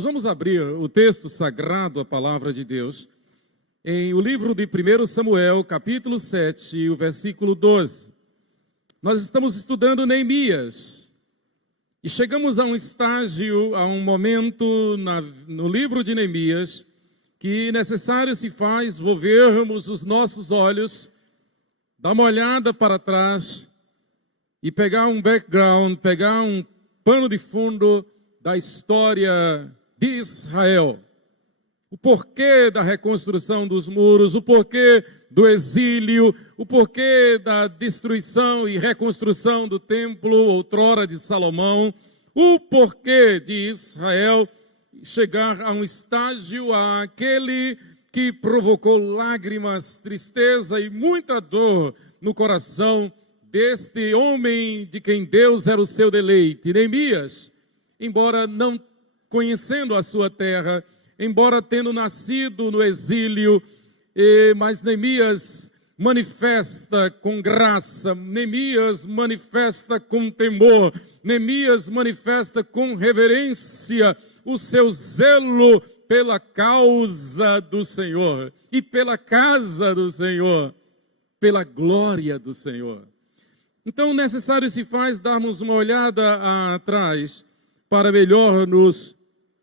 Irmãos, vamos abrir o texto sagrado, a palavra de Deus, em o livro de 1 Samuel, capítulo 7, o versículo 12. Nós estamos estudando Neemias e chegamos a um estágio, a um momento no livro de Neemias que necessário se faz volvermos os nossos olhos, dar uma olhada para trás e pegar um background, pegar um pano de fundo da história de Israel. O porquê da reconstrução dos muros, o porquê do exílio, o porquê da destruição e reconstrução do templo outrora de Salomão, o porquê de Israel chegar a um estágio aquele que provocou lágrimas, tristeza e muita dor no coração deste homem de quem Deus era o seu deleite. Neemias, embora não conhecendo a sua terra, embora tendo nascido no exílio, mas Neemias manifesta com graça, Neemias manifesta com temor, Neemias manifesta com reverência o seu zelo pela causa do Senhor e pela casa do Senhor, pela glória do Senhor. Então, necessário se faz darmos uma olhada atrás para melhor nos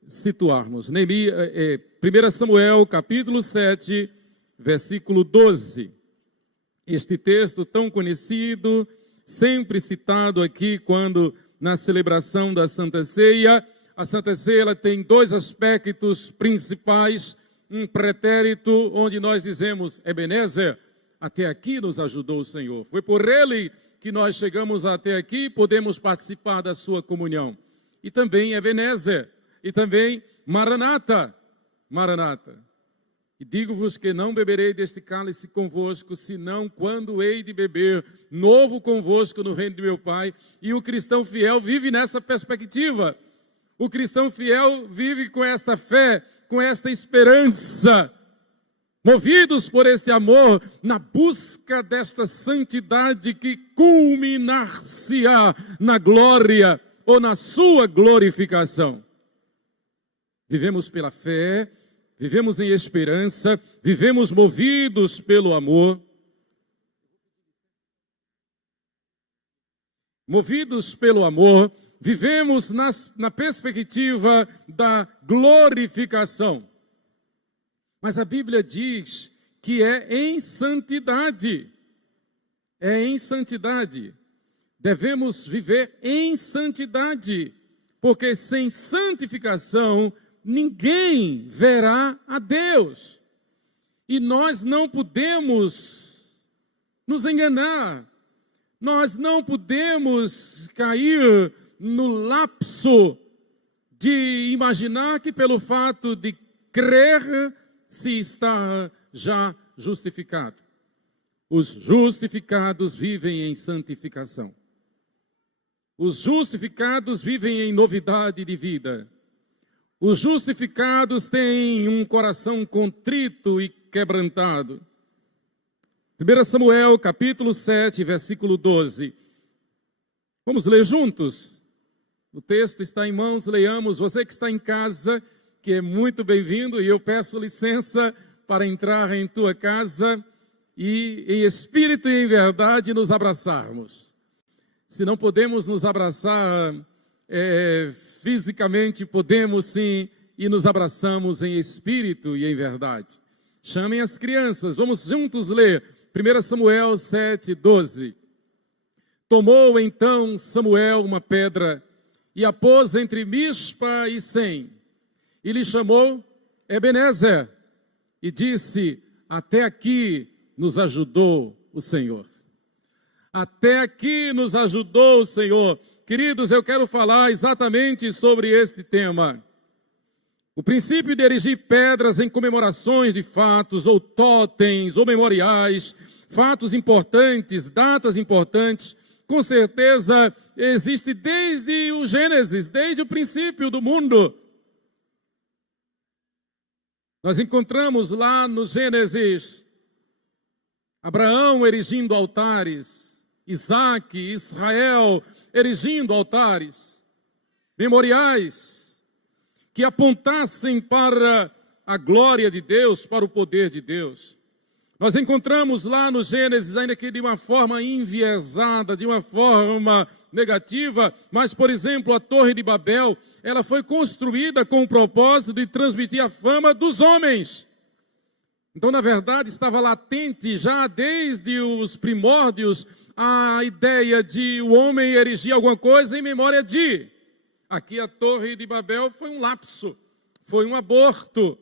situarmos. 1 Samuel, capítulo 7, versículo 12. Este texto tão conhecido, sempre citado aqui quando na celebração da Santa Ceia. A Santa Ceia ela tem dois aspectos principais, um pretérito onde nós dizemos, Ebenezer, até aqui nos ajudou o Senhor. Foi por ele que nós chegamos até aqui e podemos participar da sua comunhão. E também Ebenezer, e também Maranata, Maranata. E digo-vos que não beberei deste cálice convosco, senão quando hei de beber novo convosco no reino de meu Pai. E o cristão fiel vive nessa perspectiva. O cristão fiel vive com esta fé, com esta esperança, movidos por este amor, na busca desta santidade que culminar-se-á na glória ou na sua glorificação. Vivemos pela fé, vivemos em esperança, vivemos movidos pelo amor. Movidos pelo amor, vivemos na perspectiva da glorificação. Mas a Bíblia diz que é em santidade. É em santidade. Devemos viver em santidade, porque sem santificação ninguém verá a Deus. E nós não podemos nos enganar. Nós não podemos cair no lapso de imaginar que pelo fato de crer se está já justificado. Os justificados vivem em santificação. Os justificados vivem em novidade de vida. Os justificados têm um coração contrito e quebrantado. 1 Samuel, capítulo 7, versículo 12. Vamos ler juntos? O texto está em mãos, leiamos. Você que está em casa, que é muito bem-vindo, e eu peço licença para entrar em tua casa e em espírito e em verdade nos abraçarmos. Se não podemos nos abraçar fisicamente, podemos sim, e nos abraçamos em espírito e em verdade. Chamem as crianças, vamos juntos ler 1 Samuel 7, 12. Tomou então Samuel uma pedra e a pôs entre Mispa e Sem, e lhe chamou Ebenezer, e disse, até aqui nos ajudou o Senhor. Até aqui nos ajudou o Senhor. Queridos, eu quero falar exatamente sobre este tema. O princípio de erigir pedras em comemorações de fatos, ou totens, ou memoriais, fatos importantes, datas importantes, com certeza existe desde o Gênesis, desde o princípio do mundo. Nós encontramos lá no Gênesis, Abraão erigindo altares, Isaac, Israel erigindo altares, memoriais, que apontassem para a glória de Deus, para o poder de Deus. Nós encontramos lá no Gênesis, ainda que de uma forma enviesada, de uma forma negativa, mas, por exemplo, a Torre de Babel, ela foi construída com o propósito de transmitir a fama dos homens. Então, na verdade, estava latente já desde os primórdios a ideia de o homem erigir alguma coisa em memória de. Aqui a Torre de Babel foi um lapso, foi um aborto,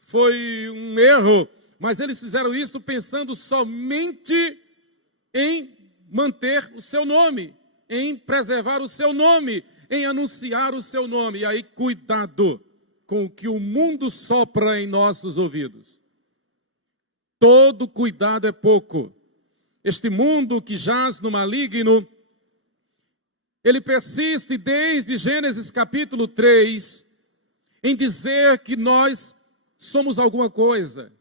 foi um erro, mas eles fizeram isso pensando somente em manter o seu nome, em preservar o seu nome, em anunciar o seu nome. E aí, cuidado com o que o mundo sopra em nossos ouvidos. Todo cuidado é pouco. Este mundo que jaz no maligno, ele persiste desde Gênesis capítulo 3, em dizer que nós somos alguma coisa,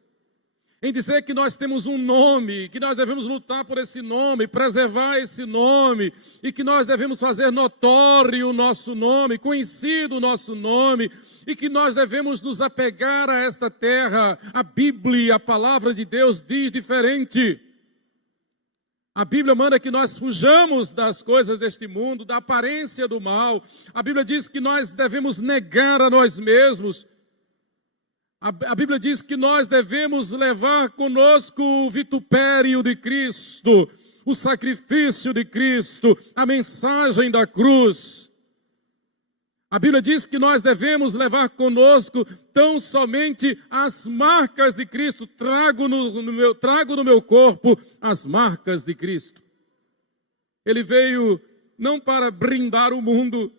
em dizer que nós temos um nome, que nós devemos lutar por esse nome, preservar esse nome, e que nós devemos fazer notório o nosso nome, conhecido o nosso nome, e que nós devemos nos apegar a esta terra. A Bíblia, a palavra de Deus, diz diferente. A Bíblia manda que nós fujamos das coisas deste mundo, da aparência do mal. A Bíblia diz que nós devemos negar a nós mesmos. A Bíblia diz que nós devemos levar conosco o vitupério de Cristo, o sacrifício de Cristo, a mensagem da cruz. A Bíblia diz que nós devemos levar conosco tão somente as marcas de Cristo. Trago no meu corpo as marcas de Cristo. Ele veio não para brindar o mundo.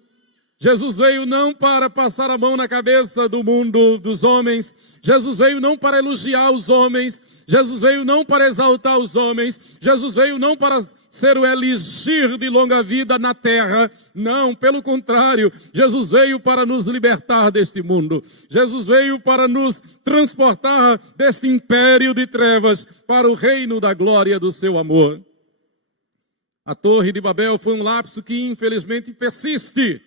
Jesus veio não para passar a mão na cabeça do mundo, dos homens. Jesus veio não para elogiar os homens. Jesus veio não para exaltar os homens. Jesus veio não para ser o elixir de longa vida na terra. Não, pelo contrário. Jesus veio para nos libertar deste mundo. Jesus veio para nos transportar deste império de trevas para o reino da glória do seu amor. A Torre de Babel foi um lapso que infelizmente persiste.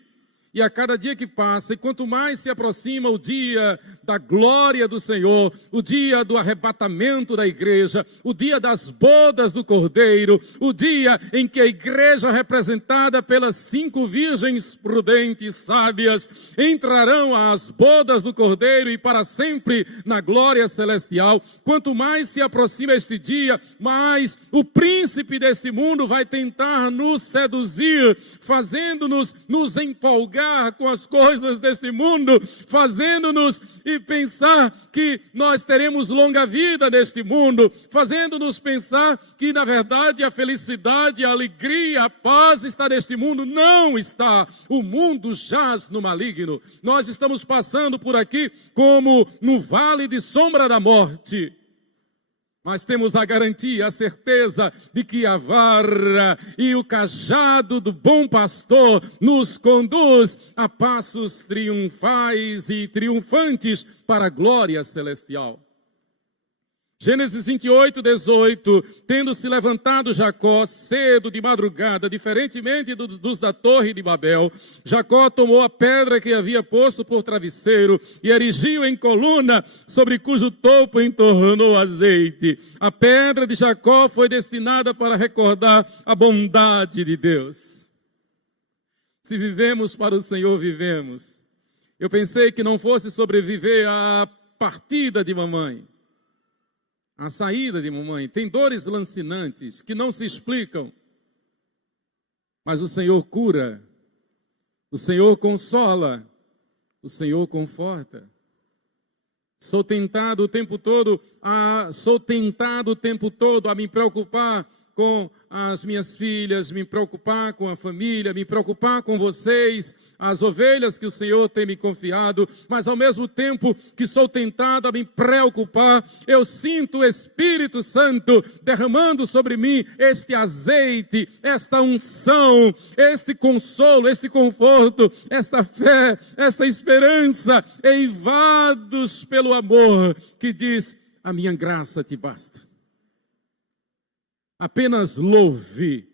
E a cada dia que passa, e quanto mais se aproxima o dia da glória do Senhor, o dia do arrebatamento da igreja, o dia das bodas do Cordeiro, o dia em que a igreja representada pelas 5 virgens prudentes, sábias, entrarão às bodas do Cordeiro e para sempre na glória celestial. Quanto mais se aproxima este dia, mais o príncipe deste mundo vai tentar nos seduzir, fazendo-nos nos empolgar com as coisas deste mundo, fazendo-nos e pensar que nós teremos longa vida neste mundo, fazendo-nos pensar que na verdade a felicidade, a alegria, a paz está neste mundo. Não está. O mundo jaz no maligno. Nós estamos passando por aqui como no vale de sombra da morte. Mas temos a garantia, a certeza de que a vara e o cajado do bom pastor nos conduz a passos triunfais e triunfantes para a glória celestial. Gênesis 28, 18, tendo se levantado Jacó cedo de madrugada, diferentemente dos da Torre de Babel, Jacó tomou a pedra que havia posto por travesseiro e erigiu em coluna, sobre cujo topo entornou azeite. A pedra de Jacó foi destinada para recordar a bondade de Deus. Se vivemos para o Senhor, vivemos. Eu pensei que não fosse sobreviver à partida de mamãe, a saída de mamãe. Tem dores lancinantes que não se explicam. Mas o Senhor cura, o Senhor consola, o Senhor conforta. Sou tentado o tempo todo a me preocupar com as minhas filhas, me preocupar com a família, me preocupar com vocês, as ovelhas que o Senhor tem me confiado, mas ao mesmo tempo que sou tentado a me preocupar, eu sinto o Espírito Santo derramando sobre mim este azeite, esta unção, este consolo, este conforto, esta fé, esta esperança, eivados pelo amor que diz: a minha graça te basta. Apenas louve,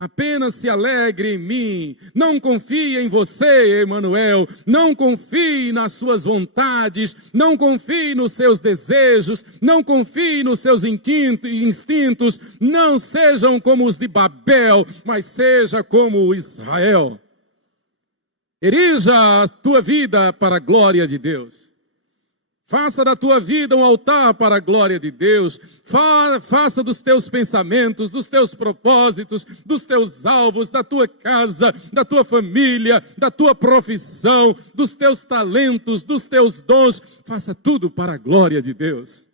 Apenas se alegre em mim. Não confie em você, Emanuel. Não confie nas suas vontades. Não confie nos seus desejos. Não confie nos seus instintos. Não sejam como os de Babel, mas seja como Israel. Erija a tua vida para a glória de Deus. Faça da tua vida um altar para a glória de Deus. Faça dos teus pensamentos, dos teus propósitos, dos teus alvos, da tua casa, da tua família, da tua profissão, dos teus talentos, dos teus dons. Faça tudo para a glória de Deus.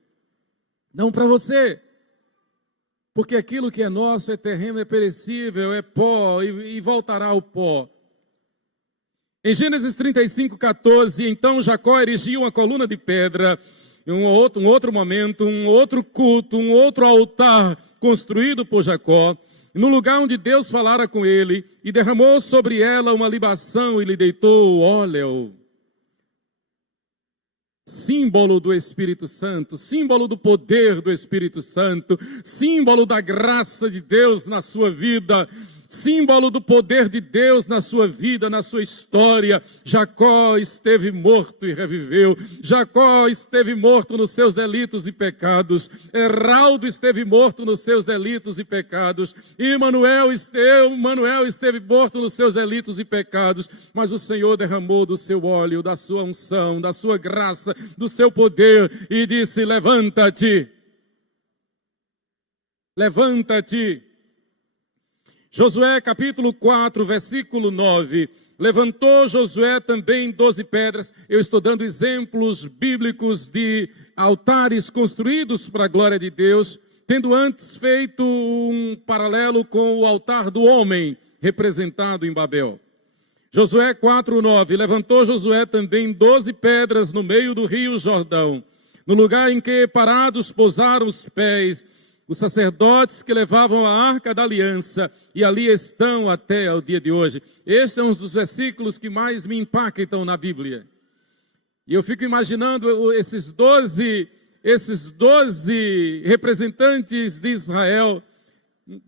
Não para você. Porque aquilo que é nosso é terreno, é perecível, é pó e voltará ao pó. Em Gênesis 35, 14, então Jacó erigiu uma coluna de pedra, um outro momento, um outro culto, um outro altar construído por Jacó, no lugar onde Deus falara com ele, e derramou sobre ela uma libação e lhe deitou óleo. Símbolo do Espírito Santo, símbolo do poder do Espírito Santo, símbolo da graça de Deus na sua vida, símbolo do poder de Deus na sua vida, na sua história. Jacó esteve morto e reviveu. Jacó esteve morto nos seus delitos e pecados. Heraldo esteve morto nos seus delitos e pecados. Emanuel esteve morto nos seus delitos e pecados. Mas o Senhor derramou do seu óleo, da sua unção, da sua graça, do seu poder e disse: levanta-te. Levanta-te. Josué capítulo 4, versículo 9. Levantou Josué também 12 pedras. Eu estou dando exemplos bíblicos de altares construídos para a glória de Deus, tendo antes feito um paralelo com o altar do homem, representado em Babel. Josué 4, 9. Levantou Josué também 12 pedras no meio do rio Jordão, no lugar em que parados pousaram os pés os sacerdotes que levavam a arca da aliança, e ali estão até o dia de hoje. Este é um dos versículos que mais me impactam na Bíblia. E eu fico imaginando esses 12 representantes de Israel,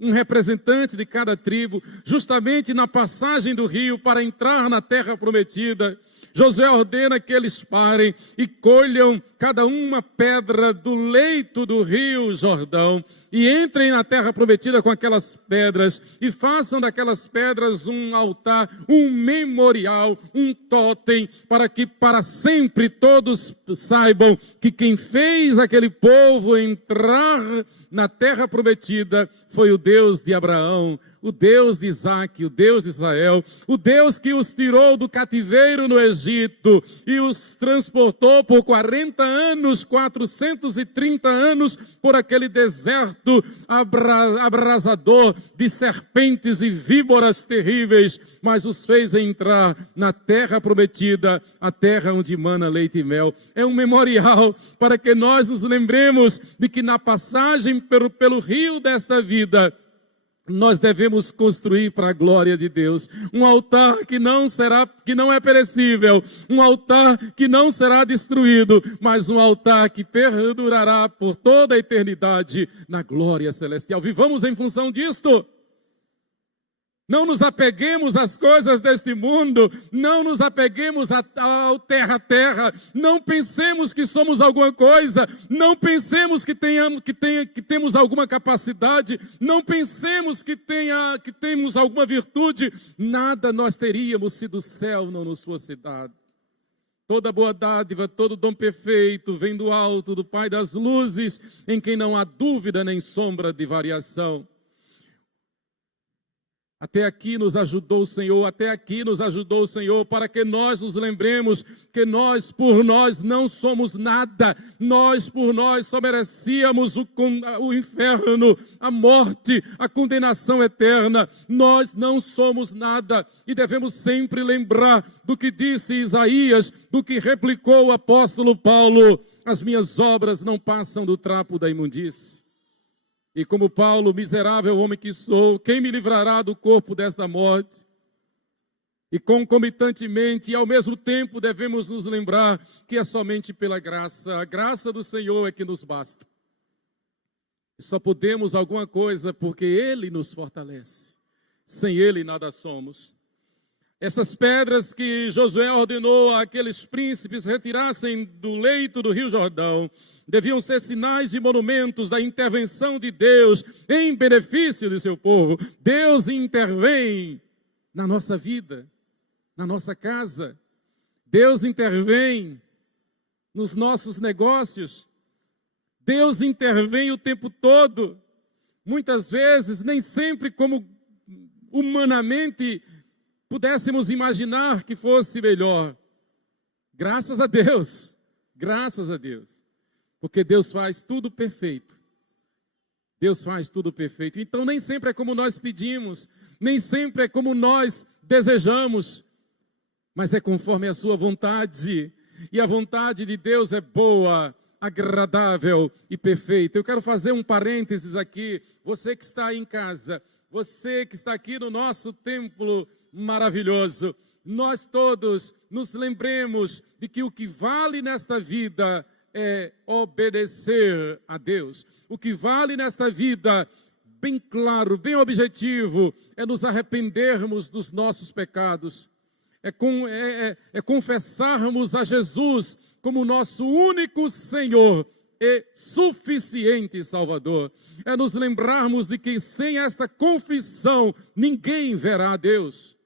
um representante de cada tribo, justamente na passagem do rio para entrar na terra prometida. Josué ordena que eles parem e colham cada uma pedra do leito do rio Jordão e entrem na terra prometida com aquelas pedras e façam daquelas pedras um altar, um memorial, um totem, para que para sempre todos saibam que quem fez aquele povo entrar na terra prometida foi o Deus de Abraão, o Deus de Isaac, o Deus de Israel, o Deus que os tirou do cativeiro no Egito e os transportou por 40 anos, 430 anos, por aquele deserto abrasador de serpentes e víboras terríveis, mas os fez entrar na terra prometida, a terra onde mana leite e mel. É um memorial para que nós nos lembremos de que na passagem pelo rio desta vida, nós devemos construir para a glória de Deus um altar que não é perecível, um altar que não será destruído, mas um altar que perdurará por toda a eternidade na glória celestial. Vivamos em função disto. Não nos apeguemos às coisas deste mundo, não nos apeguemos ao terra, não pensemos que somos alguma coisa, não pensemos que temos alguma capacidade, não pensemos que temos alguma virtude, nada nós teríamos se do céu não nos fosse dado. Toda boa dádiva, todo dom perfeito vem do alto, do Pai das luzes, em quem não há dúvida nem sombra de variação. Até aqui nos ajudou o Senhor, para que nós nos lembremos que nós, por nós, não somos nada. Nós, por nós, só merecíamos o inferno, a morte, a condenação eterna. Nós não somos nada e devemos sempre lembrar do que disse Isaías, do que replicou o apóstolo Paulo: as minhas obras não passam do trapo da imundície. E como Paulo, miserável homem que sou, quem me livrará do corpo desta morte? E concomitantemente, e ao mesmo tempo, devemos nos lembrar que é somente pela graça, a graça do Senhor é que nos basta. E só podemos alguma coisa porque Ele nos fortalece. sem Ele nada somos. Essas pedras que Josué ordenou àqueles príncipes retirassem do leito do Rio Jordão, deviam ser sinais e monumentos da intervenção de Deus em benefício do seu povo. Deus intervém na nossa vida, na nossa casa. Deus intervém nos nossos negócios. Deus intervém o tempo todo. Muitas vezes, nem sempre como humanamente pudéssemos imaginar que fosse melhor. Graças a Deus, porque Deus faz tudo perfeito. Deus faz tudo perfeito. Então nem sempre é como nós pedimos, nem sempre é como nós desejamos, mas é conforme a sua vontade. E a vontade de Deus é boa, agradável e perfeita. Eu quero fazer um parênteses aqui. Você que está aí em casa, você que está aqui no nosso templo maravilhoso, nós todos nos lembremos de que o que vale nesta vida é obedecer a Deus. O que vale nesta vida, bem claro, bem objetivo, é nos arrependermos dos nossos pecados, é confessarmos a Jesus como nosso único Senhor e suficiente Salvador. É nos lembrarmos de que sem esta confissão ninguém verá a Deus.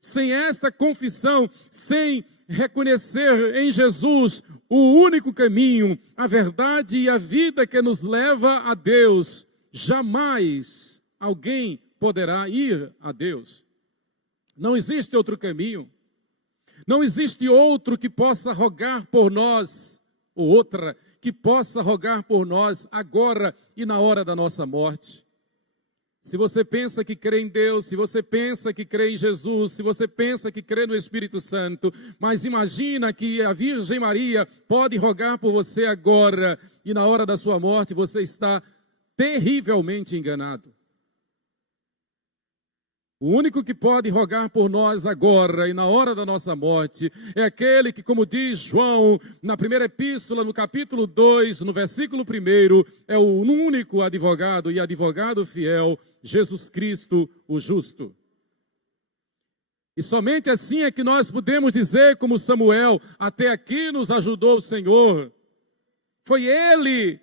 Sem esta confissão, sem reconhecer em Jesus o único caminho, a verdade e a vida que nos leva a Deus, jamais alguém poderá ir a Deus. Não existe outro caminho. Não existe outro que possa rogar por nós, ou outra que possa rogar por nós agora e na hora da nossa morte. Se você pensa que crê em Deus, se você pensa que crê em Jesus, se você pensa que crê no Espírito Santo, mas imagina que a Virgem Maria pode rogar por você agora e na hora da sua morte, você está terrivelmente enganado. O único que pode rogar por nós agora e na hora da nossa morte é aquele que, como diz João, na primeira epístola, no capítulo 2, no versículo 1, é o único advogado e advogado fiel, Jesus Cristo, o justo. E somente assim é que nós podemos dizer, como Samuel, até aqui nos ajudou o Senhor. Foi Ele.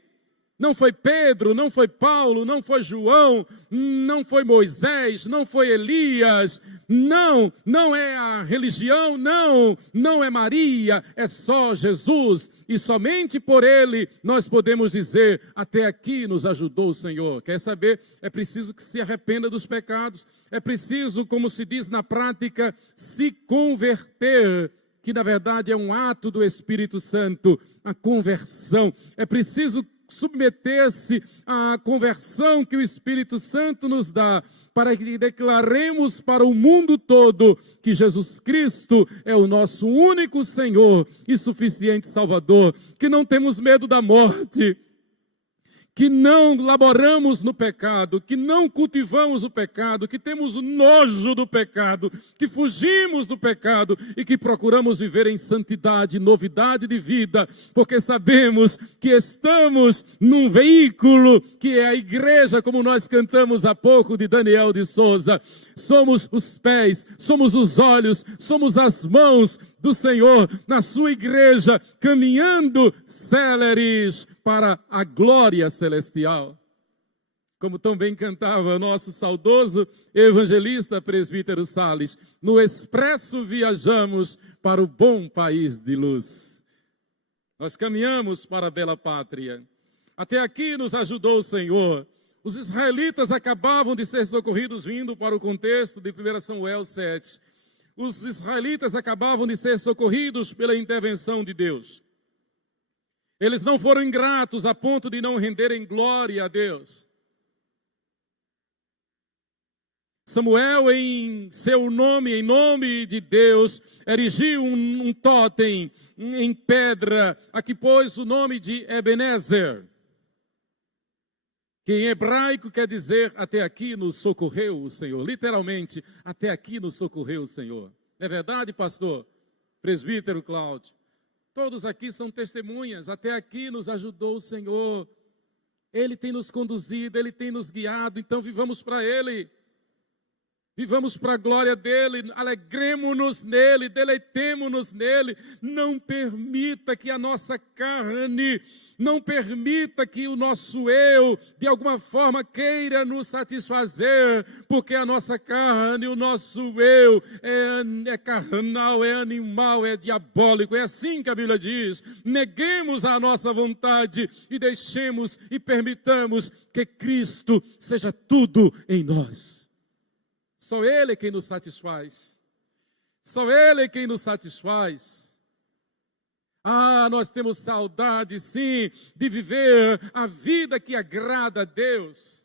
Não foi Pedro, não foi Paulo, não foi João, não foi Moisés, não foi Elias, não é a religião, não é Maria, é só Jesus. E somente por Ele nós podemos dizer, até aqui nos ajudou o Senhor. Quer saber? É preciso que se arrependa dos pecados, é preciso, como se diz na prática, se converter, que na verdade é um ato do Espírito Santo, a conversão. É preciso submeter-se à conversão que o Espírito Santo nos dá, para que declaremos para o mundo todo que Jesus Cristo é o nosso único Senhor e suficiente Salvador, que não temos medo da morte, que não laboramos no pecado, que não cultivamos o pecado, que temos nojo do pecado, que fugimos do pecado e que procuramos viver em santidade, novidade de vida, porque sabemos que estamos num veículo que é a igreja, como nós cantamos há pouco de Daniel de Souza. Somos os pés, somos os olhos, somos as mãos do Senhor na sua igreja, caminhando céleres para a glória celestial. Como tão bem cantava o nosso saudoso evangelista presbítero Salles, no expresso viajamos para o bom país de luz. Nós caminhamos para a bela pátria. Até aqui nos ajudou o Senhor. Os israelitas acabavam de ser socorridos, vindo para o contexto de 1 Samuel 7. Os israelitas acabavam de ser socorridos pela intervenção de Deus. Eles não foram ingratos a ponto de não renderem glória a Deus. Samuel, em seu nome, em nome de Deus, erigiu um totem em pedra, a que pôs o nome de Ebenezer, que em hebraico quer dizer, até aqui nos socorreu o Senhor. Literalmente, até aqui nos socorreu o Senhor. É verdade, pastor? Presbítero Cláudio. Todos aqui são testemunhas, até aqui nos ajudou o Senhor. Ele tem nos conduzido, Ele tem nos guiado, então vivamos para Ele. Vivamos para a glória dele, alegremos-nos nele, deleitemo-nos nele. Não permita que a nossa carne, não permita que o nosso eu, de alguma forma, queira nos satisfazer, porque a nossa carne, o nosso eu é carnal, é animal, é diabólico. É assim que a Bíblia diz. Neguemos a nossa vontade e deixemos e permitamos que Cristo seja tudo em nós. Só Ele é quem nos satisfaz. Só Ele é quem nos satisfaz. Ah, nós temos saudade, sim, de viver a vida que agrada a Deus.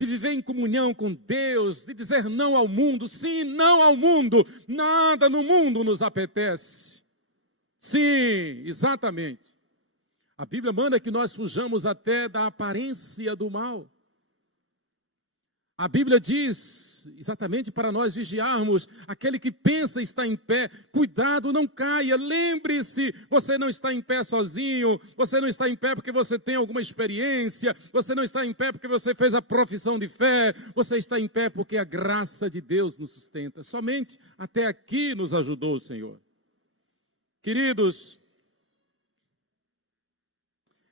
De viver em comunhão com Deus, de dizer não ao mundo. Sim, não ao mundo. Nada no mundo nos apetece. Sim, exatamente. A Bíblia manda que nós fujamos até da aparência do mal. A Bíblia diz, exatamente para nós vigiarmos, aquele que pensa estar em pé, cuidado, não caia, lembre-se, você não está em pé sozinho, você não está em pé porque você tem alguma experiência, você não está em pé porque você fez a profissão de fé, você está em pé porque a graça de Deus nos sustenta. Somente até aqui nos ajudou o Senhor. Queridos,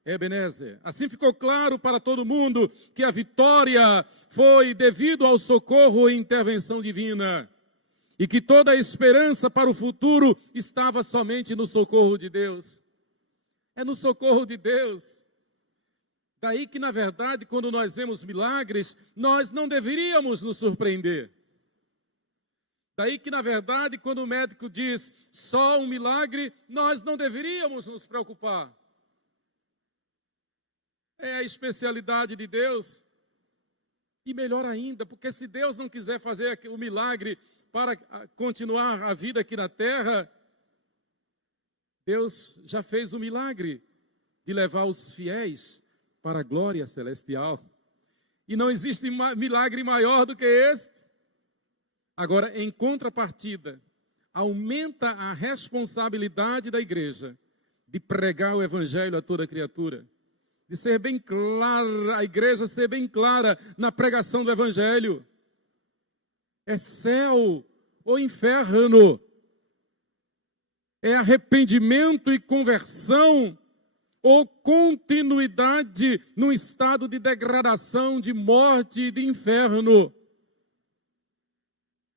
Ebenezer, assim ficou claro para todo mundo que a vitória foi devido ao socorro e intervenção divina, e que toda a esperança para o futuro estava somente no socorro de Deus. É no socorro de Deus. Daí que, na verdade, quando nós vemos milagres, nós não deveríamos nos surpreender. Daí que, na verdade, quando o médico diz só um milagre, nós não deveríamos nos preocupar. É a especialidade de Deus. E melhor ainda, porque se Deus não quiser fazer o milagre para continuar a vida aqui na terra, Deus já fez o milagre de levar os fiéis para a glória celestial. E não existe milagre maior do que este. Agora, em contrapartida, aumenta a responsabilidade da igreja de pregar o evangelho a toda criatura. De ser bem clara, a igreja ser bem clara na pregação do evangelho. É céu ou inferno. É arrependimento e conversão ou continuidade num estado de degradação, de morte e de inferno.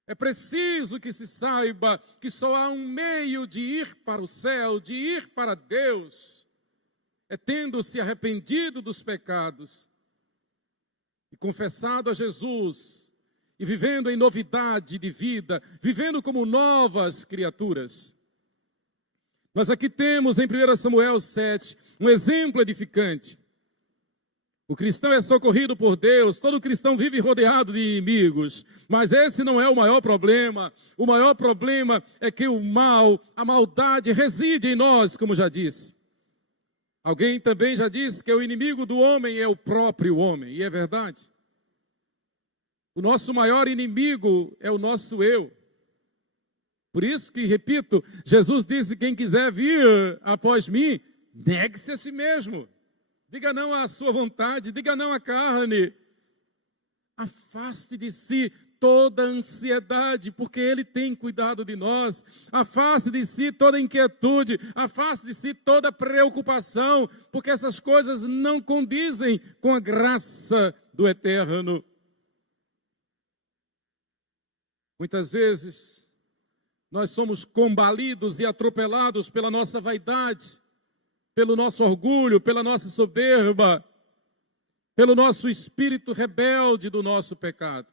É preciso que se saiba que só há um meio de ir para o céu, de ir para Deus. É tendo-se arrependido dos pecados e confessado a Jesus e vivendo em novidade de vida, vivendo como novas criaturas. Nós aqui temos em 1 Samuel 7 um exemplo edificante. O cristão é socorrido por Deus, todo cristão vive rodeado de inimigos, mas esse não é o maior problema. O maior problema é que o mal, a maldade reside em nós, como já disse. Alguém também já disse que o inimigo do homem é o próprio homem, e é verdade. O nosso maior inimigo é o nosso eu. Por isso que, repito, Jesus disse, quem quiser vir após mim, negue-se a si mesmo. Diga não à sua vontade, diga não à carne. Afaste de si toda ansiedade, porque Ele tem cuidado de nós. Afaste de si toda inquietude, afaste de si toda preocupação, porque essas coisas não condizem com a graça do eterno. Muitas vezes, nós somos combalidos e atropelados pela nossa vaidade, pelo nosso orgulho, pela nossa soberba, pelo nosso espírito rebelde do nosso pecado.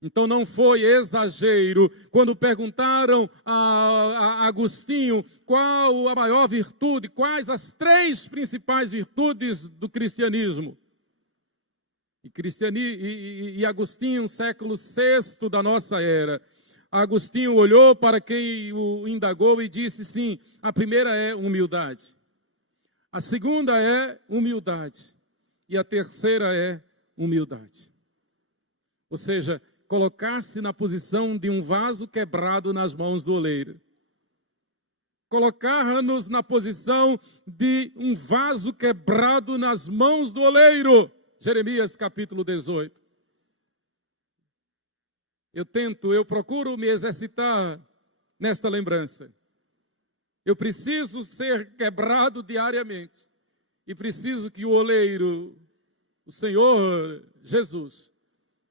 Então não foi exagero quando perguntaram a Agostinho qual a maior virtude, quais as 3 principais virtudes do cristianismo. E Agostinho, século VI da nossa era, Agostinho olhou para quem o indagou e disse, sim, a primeira é humildade. A segunda é humildade. E a terceira é humildade. Ou seja, colocar-se na posição de um vaso quebrado nas mãos do oleiro. Colocar-nos na posição de um vaso quebrado nas mãos do oleiro, Jeremias capítulo 18. Eu procuro me exercitar nesta lembrança. Eu preciso ser quebrado diariamente. E preciso que o oleiro, o Senhor Jesus,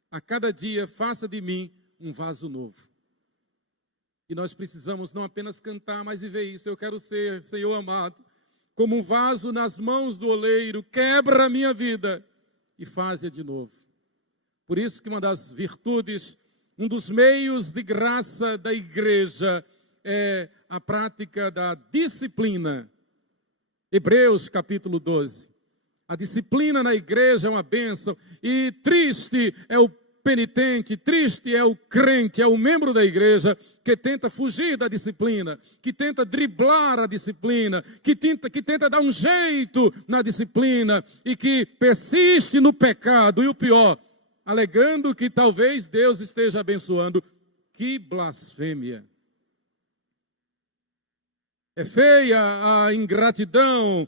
a cada dia faça de mim um vaso novo. E nós precisamos não apenas cantar, mas viver isso. Eu quero ser, Senhor amado, como um vaso nas mãos do oleiro, quebra a minha vida e faz-a de novo. Por isso que uma das virtudes, um dos meios de graça da igreja é a prática da disciplina. Hebreus capítulo 12. A disciplina na igreja é uma bênção e triste é o penitente, triste é o crente, é o membro da igreja que tenta fugir da disciplina, que tenta driblar a disciplina, que tenta dar um jeito na disciplina e que persiste no pecado. E o pior, alegando que talvez Deus esteja abençoando. Que blasfêmia! É feia a ingratidão,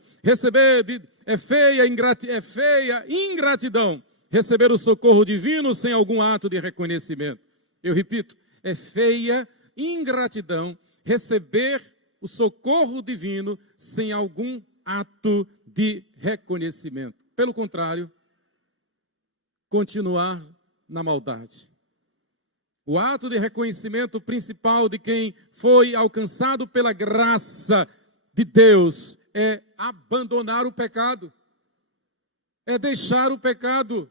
é feia ingratidão, receber o socorro divino sem algum ato de reconhecimento. Eu repito, é feia ingratidão receber o socorro divino sem algum ato de reconhecimento. Pelo contrário, continuar na maldade. O ato de reconhecimento principal de quem foi alcançado pela graça de Deus é abandonar o pecado, é deixar o pecado.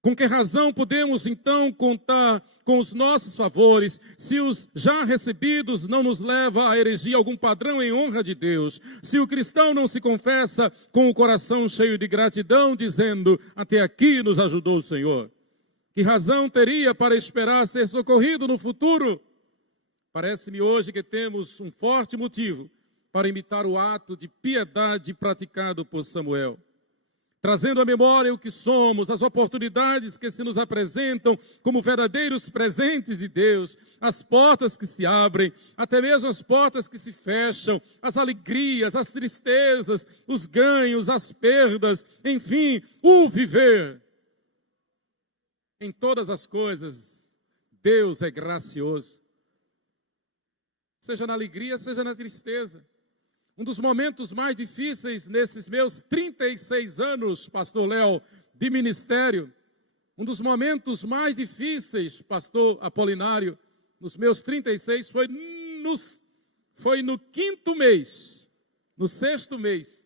Com que razão podemos então contar com os nossos favores, se os já recebidos não nos leva a erigir algum padrão em honra de Deus? Se o cristão não se confessa com o coração cheio de gratidão, dizendo, até aqui nos ajudou o Senhor? Que razão teria para esperar ser socorrido no futuro? Parece-me hoje que temos um forte motivo para imitar o ato de piedade praticado por Samuel. Trazendo à memória o que somos, as oportunidades que se nos apresentam como verdadeiros presentes de Deus, as portas que se abrem, até mesmo as portas que se fecham, as alegrias, as tristezas, os ganhos, as perdas, enfim, o viver. Em todas as coisas, Deus é gracioso. Seja na alegria, seja na tristeza. Um dos momentos mais difíceis nesses meus 36 anos, pastor Léo, de ministério, um dos momentos mais difíceis, pastor Apolinário, nos meus 36, foi no quinto mês, no sexto mês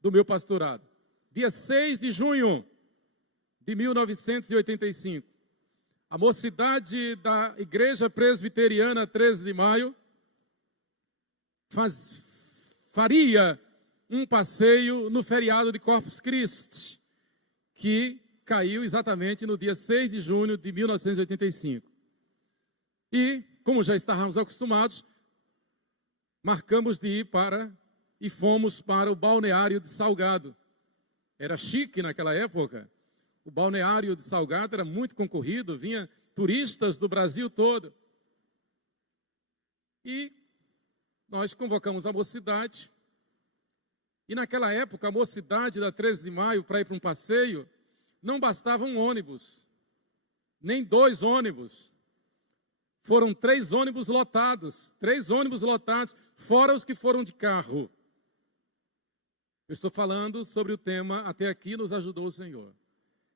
do meu pastorado. Dia 6 de junho de 1985. A mocidade da Igreja Presbiteriana 13 de Maio faria um passeio no feriado de Corpus Christi, que caiu exatamente no dia 6 de junho de 1985. E, como já estávamos acostumados, marcamos de ir e fomos para o balneário de Salgado. Era chique naquela época. O balneário de Salgado era muito concorrido, vinha turistas do Brasil todo. E nós convocamos a mocidade. E naquela época, a mocidade da 13 de maio, para ir para um passeio, não bastava um ônibus, nem 2 ônibus. Foram 3 ônibus lotados, fora os que foram de carro. Eu estou falando sobre o tema Até Aqui Nos Ajudou o Senhor.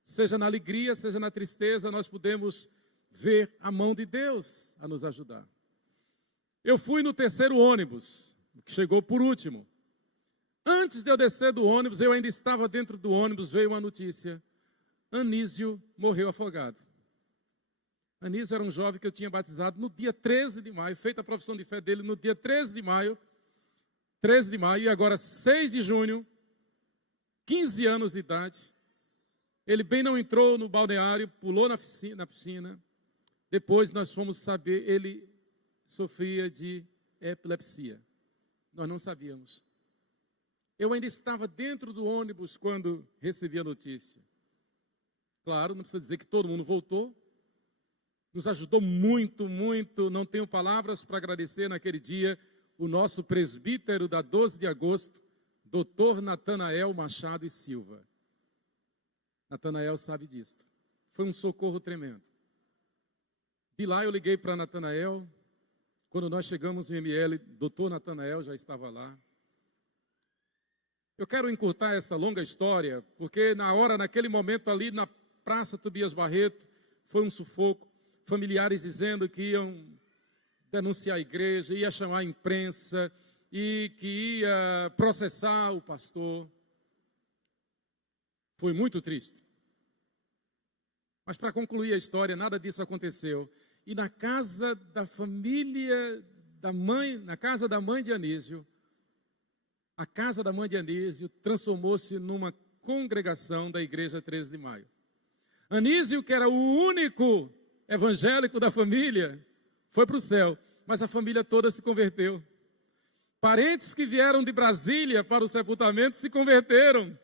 Seja na alegria, seja na tristeza, nós podemos ver a mão de Deus a nos ajudar. Eu fui no 3º ônibus, que chegou por último. Antes de eu descer do ônibus, eu ainda estava dentro do ônibus, veio uma notícia. Anísio morreu afogado. Anísio era um jovem que eu tinha batizado no dia 13 de maio, feita a profissão de fé dele no dia 13 de maio, e agora 6 de junho, 15 anos de idade. Ele bem não entrou no balneário, pulou na piscina. Depois nós fomos saber, ele sofria de epilepsia. Nós não sabíamos. Eu ainda estava dentro do ônibus quando recebi a notícia. Claro, não precisa dizer que todo mundo voltou. Nos ajudou muito, muito. Não tenho palavras para agradecer naquele dia o nosso presbítero da 12 de agosto, Dr. Natanael Machado e Silva. Natanael sabe disso. Foi um socorro tremendo. De lá eu liguei para Natanael. Quando nós chegamos no ML, doutor Natanael já estava lá. Eu quero encurtar essa longa história, porque naquele momento ali na Praça Tobias Barreto, foi um sufoco. Familiares dizendo que iam denunciar a igreja, ia chamar a imprensa e que ia processar o pastor. Foi muito triste. Mas para concluir a história, nada disso aconteceu. E na casa da família da mãe, na casa da mãe de Anísio, a casa da mãe de Anísio transformou-se numa congregação da Igreja 13 de Maio. Anísio, que era o único evangélico da família, foi para o céu, mas a família toda se converteu. Parentes que vieram de Brasília para o sepultamento se converteram.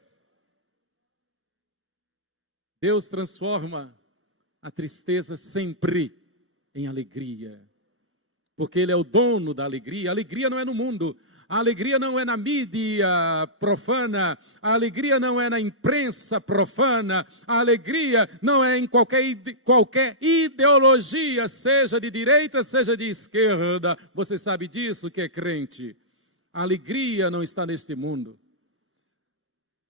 Deus transforma a tristeza sempre em alegria, porque Ele é o dono da alegria. A alegria não é no mundo, a alegria não é na mídia profana, a alegria não é na imprensa profana, a alegria não é em qualquer ideologia, seja de direita, seja de esquerda. Você sabe disso que é crente. A alegria não está neste mundo.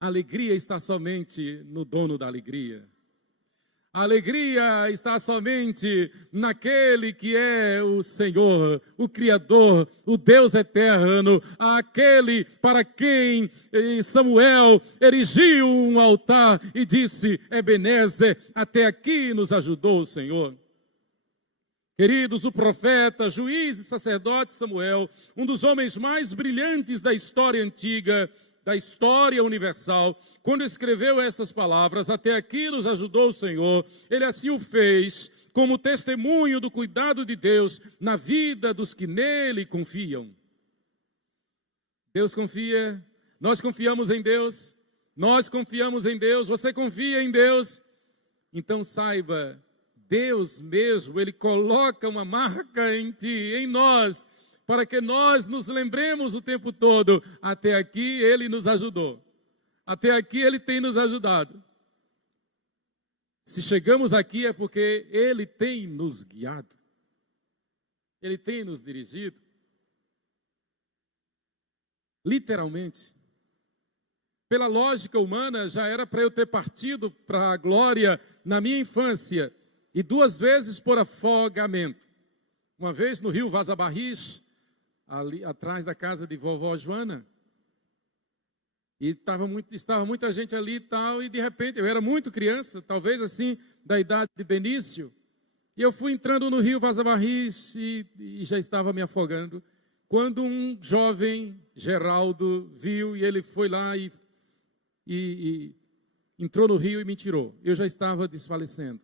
A alegria está somente no dono da alegria. A alegria está somente naquele que é o Senhor, o Criador, o Deus eterno, aquele para quem Samuel erigiu um altar e disse: Ebenezer, até aqui nos ajudou o Senhor. Queridos, o profeta, juiz e sacerdote Samuel, um dos homens mais brilhantes da história antiga, da história universal, quando escreveu estas palavras, até aqui nos ajudou o Senhor, ele assim o fez como testemunho do cuidado de Deus na vida dos que nele confiam. Deus confia, nós confiamos em Deus, nós confiamos em Deus, você confia em Deus, então saiba, Deus mesmo, Ele coloca uma marca em ti, em nós, para que nós nos lembremos o tempo todo, até aqui Ele nos ajudou, até aqui Ele tem nos ajudado. Se chegamos aqui é porque Ele tem nos guiado, Ele tem nos dirigido, literalmente. Pela lógica humana, já era para eu ter partido para a glória na minha infância, e 2 vezes por afogamento. Uma vez no rio Vaza Barris, ali atrás da casa de vovó Joana, e estava muita gente ali e tal, e de repente, eu era muito criança, talvez assim, da idade de Benício, e eu fui entrando no rio Vaza Barris e já estava me afogando, quando um jovem, Geraldo, viu, e ele foi lá e entrou no rio e me tirou. Eu já estava desfalecendo.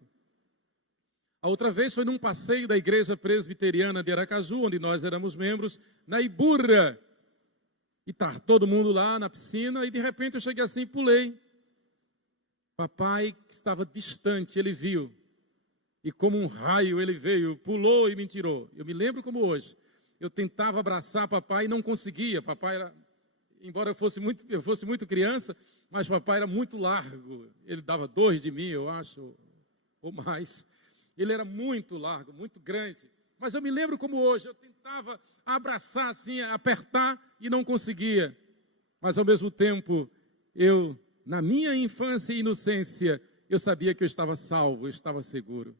A outra vez foi num passeio da Igreja Presbiteriana de Aracaju, onde nós éramos membros, na Iburra. E está todo mundo lá na piscina, e de repente eu cheguei assim e pulei. Papai, que estava distante, ele viu. E como um raio ele veio, pulou e me tirou. Eu me lembro como hoje. Eu tentava abraçar papai e não conseguia. Papai era, embora eu fosse muito criança, mas papai era muito largo. Ele dava 2 de mim, eu acho, ou mais. Ele era muito largo, muito grande. Mas eu me lembro como hoje, eu tentava abraçar assim, apertar e não conseguia. Mas ao mesmo tempo, eu, na minha infância e inocência, eu sabia que eu estava salvo, eu estava seguro.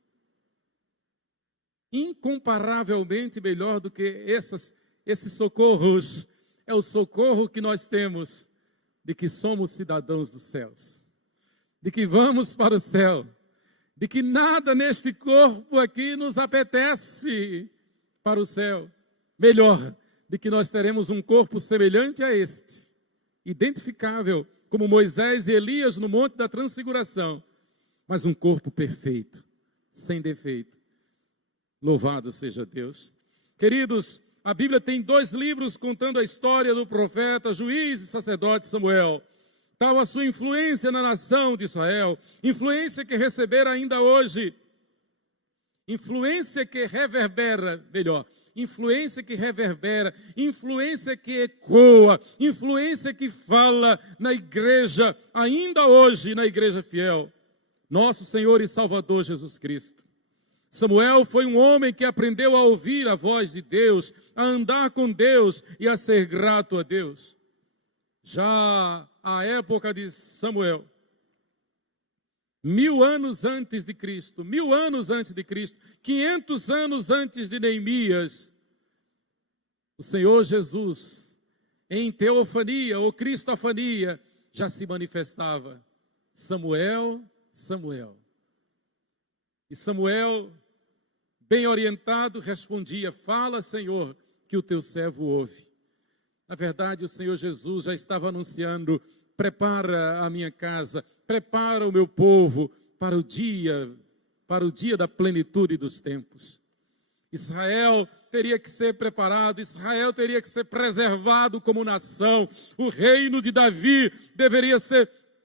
Incomparavelmente melhor do que esses socorros, é o socorro que nós temos de que somos cidadãos dos céus, de que vamos para o céu, de que nada neste corpo aqui nos apetece para o céu. Melhor, de que nós teremos um corpo semelhante a este, identificável, como Moisés e Elias no Monte da Transfiguração, mas um corpo perfeito, sem defeito. Louvado seja Deus. Queridos, a Bíblia tem 2 livros contando a história do profeta, juiz e sacerdote Samuel. Tal a sua influência na nação de Israel, influência que recebera ainda hoje, influência que reverbera, melhor, influência que reverbera, influência que ecoa, influência que fala na igreja, ainda hoje na igreja fiel. nosso Senhor e Salvador Jesus Cristo. Samuel foi um homem que aprendeu a ouvir a voz de Deus, a andar com Deus e a ser grato a Deus. Já a época de Samuel, 1000 anos antes de Cristo, 1000 anos antes de Cristo, 500 anos antes de Neemias, o Senhor Jesus, em teofania ou cristofania, já se manifestava. Samuel, Samuel. E Samuel, bem orientado, respondia: fala, Senhor, que o teu servo ouve. Na verdade, o Senhor Jesus já estava anunciando: prepara a minha casa, prepara o meu povo para o dia da plenitude dos tempos. Israel teria que ser preparado, Israel teria que ser preservado como nação. O reino de Davi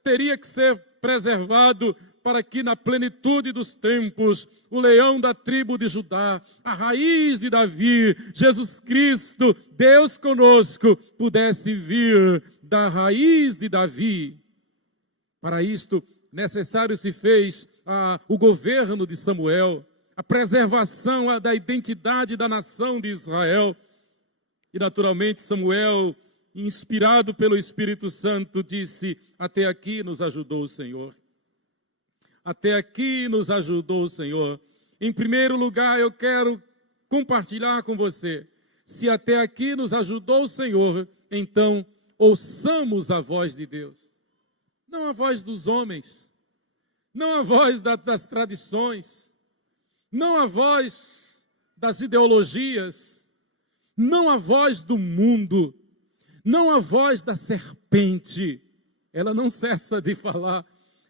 teria que ser preservado para que na plenitude dos tempos, o leão da tribo de Judá, a raiz de Davi, Jesus Cristo, Deus conosco, pudesse vir da raiz de Davi. Para isto, necessário se fez o governo de Samuel, a preservação da identidade da nação de Israel. E naturalmente Samuel, inspirado pelo Espírito Santo, disse: até aqui nos ajudou o Senhor. Até aqui nos ajudou o Senhor. Em primeiro lugar, eu quero compartilhar com você: se até aqui nos ajudou o Senhor, então ouçamos a voz de Deus. Não a voz dos homens, não a voz das tradições, não a voz das ideologias, não a voz do mundo, não a voz da serpente. Ela não cessa de falar,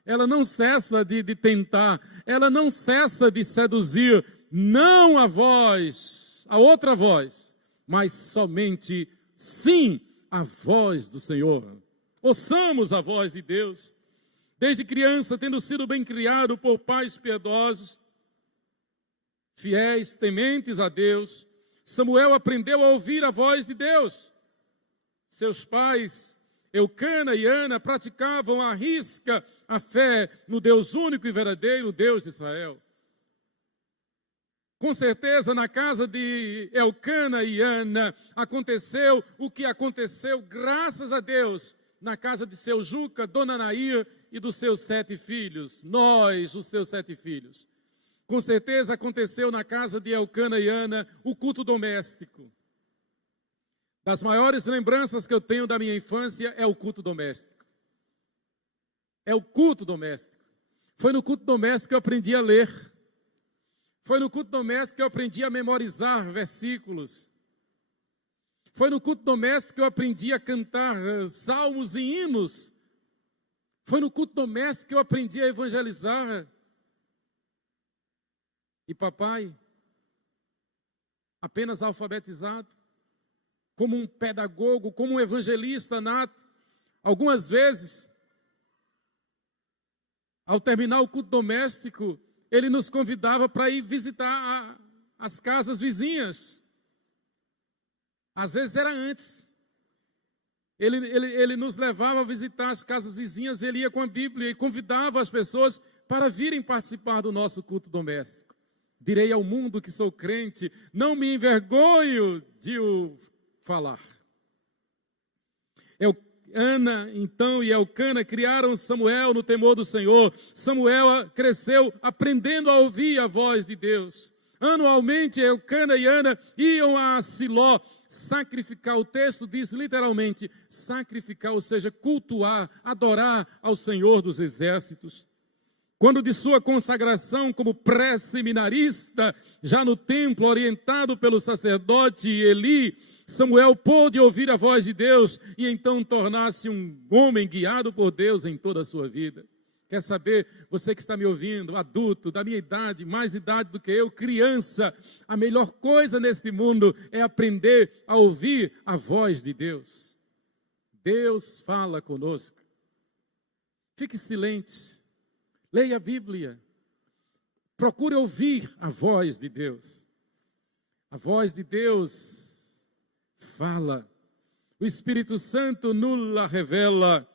ela não cessa de tentar, ela não cessa de seduzir. Não a voz, a outra voz, mas somente, sim, a voz do Senhor. Ouçamos a voz de Deus. Desde criança, tendo sido bem criado por pais piedosos, fiéis, tementes a Deus, Samuel aprendeu a ouvir a voz de Deus. Seus pais, Eucana e Ana, praticavam à risca a fé no Deus único e verdadeiro, Deus de Israel. Com certeza, na casa de Eucana e Ana, aconteceu o que aconteceu, graças a Deus, na casa de seu Juca, Dona Nair e dos seus 7 filhos, nós, os seus 7 filhos. Com certeza aconteceu na casa de Eucana e Ana o culto doméstico. Das maiores lembranças que eu tenho da minha infância é o culto doméstico. É o culto doméstico. Foi no culto doméstico que eu aprendi a ler. Foi no culto doméstico que eu aprendi a memorizar versículos. Foi no culto doméstico que eu aprendi a cantar salmos e hinos. Foi no culto doméstico que eu aprendi a evangelizar. E papai, apenas alfabetizado, como um pedagogo, como um evangelista nato, algumas vezes, ao terminar o culto doméstico, ele nos convidava para ir visitar as casas vizinhas. Às vezes era antes. Ele nos levava a visitar as casas vizinhas, ele ia com a Bíblia e convidava as pessoas para virem participar do nosso culto doméstico. Direi ao mundo que sou crente, não me envergonho de o falar. Ana, então, e Elcana criaram Samuel no temor do Senhor. Samuel cresceu aprendendo a ouvir a voz de Deus. Anualmente, Elcana e Ana iam a Siló sacrificar. O texto diz literalmente sacrificar, ou seja, cultuar, adorar ao Senhor dos exércitos. Quando de sua consagração como pré-seminarista, já no templo, orientado pelo sacerdote Eli, Samuel pôde ouvir a voz de Deus e então tornar-se um homem guiado por Deus em toda a sua vida. Quer saber, você que está me ouvindo, adulto, da minha idade, mais idade do que eu, criança, a melhor coisa neste mundo é aprender a ouvir a voz de Deus. Deus fala conosco. Fique silente. Leia a Bíblia, procure ouvir a voz de Deus. A voz de Deus fala. O Espírito Santo nos revela.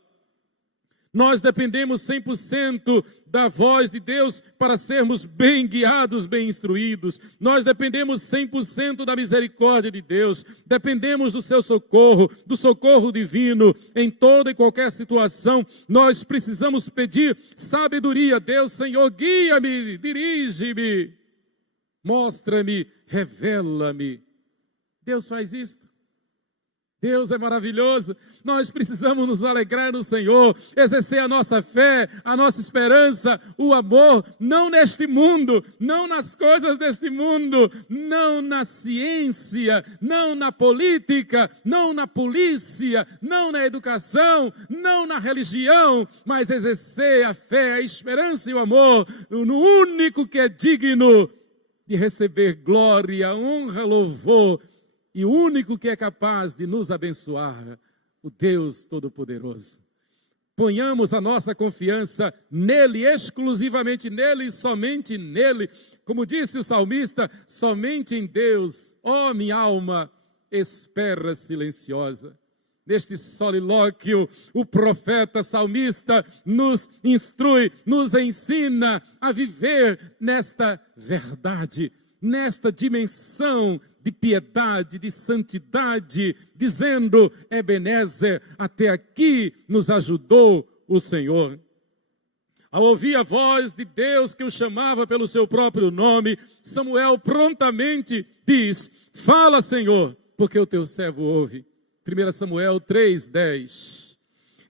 Nós dependemos 100% da voz de Deus para sermos bem guiados, bem instruídos. Nós dependemos 100% da misericórdia de Deus. Dependemos do seu socorro, do socorro divino em toda e qualquer situação. Nós precisamos pedir sabedoria. Deus, Senhor, guia-me, dirige-me, mostra-me, revela-me. Deus faz isto. Deus é maravilhoso. Nós precisamos nos alegrar no Senhor, exercer a nossa fé, a nossa esperança, o amor, não neste mundo, não nas coisas deste mundo, não na ciência, não na política, não na polícia, não na educação, não na religião, mas exercer a fé, a esperança e o amor no único que é digno de receber glória, honra, louvor, e o único que é capaz de nos abençoar, o Deus Todo-Poderoso. Ponhamos a nossa confiança nele, exclusivamente nele, somente nele. Como disse o salmista, somente em Deus, ó minha alma, espera silenciosa. Neste solilóquio, o profeta salmista nos instrui, nos ensina a viver nesta verdade, nesta dimensão de piedade, de santidade, dizendo: Ebenezer, até aqui nos ajudou o Senhor. Ao ouvir a voz de Deus que o chamava pelo seu próprio nome, Samuel prontamente diz: fala, Senhor, porque o teu servo ouve. 1 Samuel 3:10.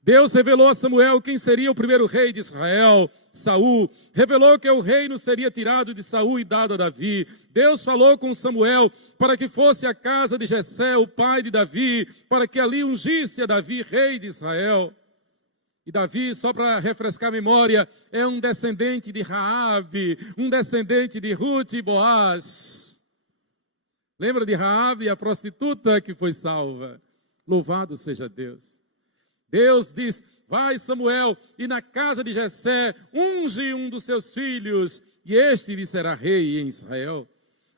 Deus revelou a Samuel quem seria o primeiro rei de Israel, Saul. Revelou que o reino seria tirado de Saul e dado a Davi. Deus falou com Samuel para que fosse à casa de Jessé, o pai de Davi, para que ali ungisse a Davi, rei de Israel. E Davi, só para refrescar a memória, é um descendente de Raabe, um descendente de Ruth e Boaz. Lembra de Raabe, a prostituta que foi salva? Louvado seja Deus. Deus diz: vai, Samuel, e na casa de Jessé unge um dos seus filhos, e este lhe será rei em Israel.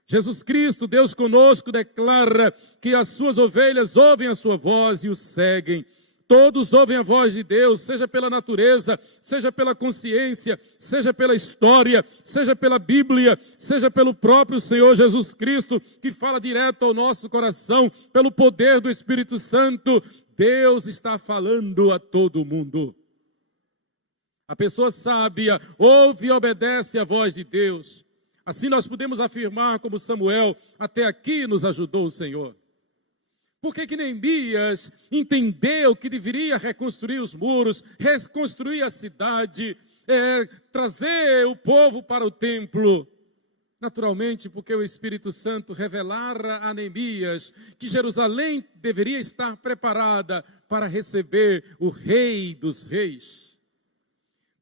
Jesus Cristo, Deus conosco, declara que as suas ovelhas ouvem a sua voz e o seguem. Todos ouvem a voz de Deus, seja pela natureza, seja pela consciência, seja pela história, seja pela Bíblia, seja pelo próprio Senhor Jesus Cristo, que fala direto ao nosso coração, pelo poder do Espírito Santo. Deus está falando a todo mundo. A pessoa sábia ouve e obedece a voz de Deus. Assim nós podemos afirmar, como Samuel, até aqui nos ajudou o Senhor. Por que Neemias entendeu que deveria reconstruir os muros, reconstruir a cidade, trazer o povo para o templo? Naturalmente, porque o Espírito Santo revelara a Neemias que Jerusalém deveria estar preparada para receber o Rei dos Reis.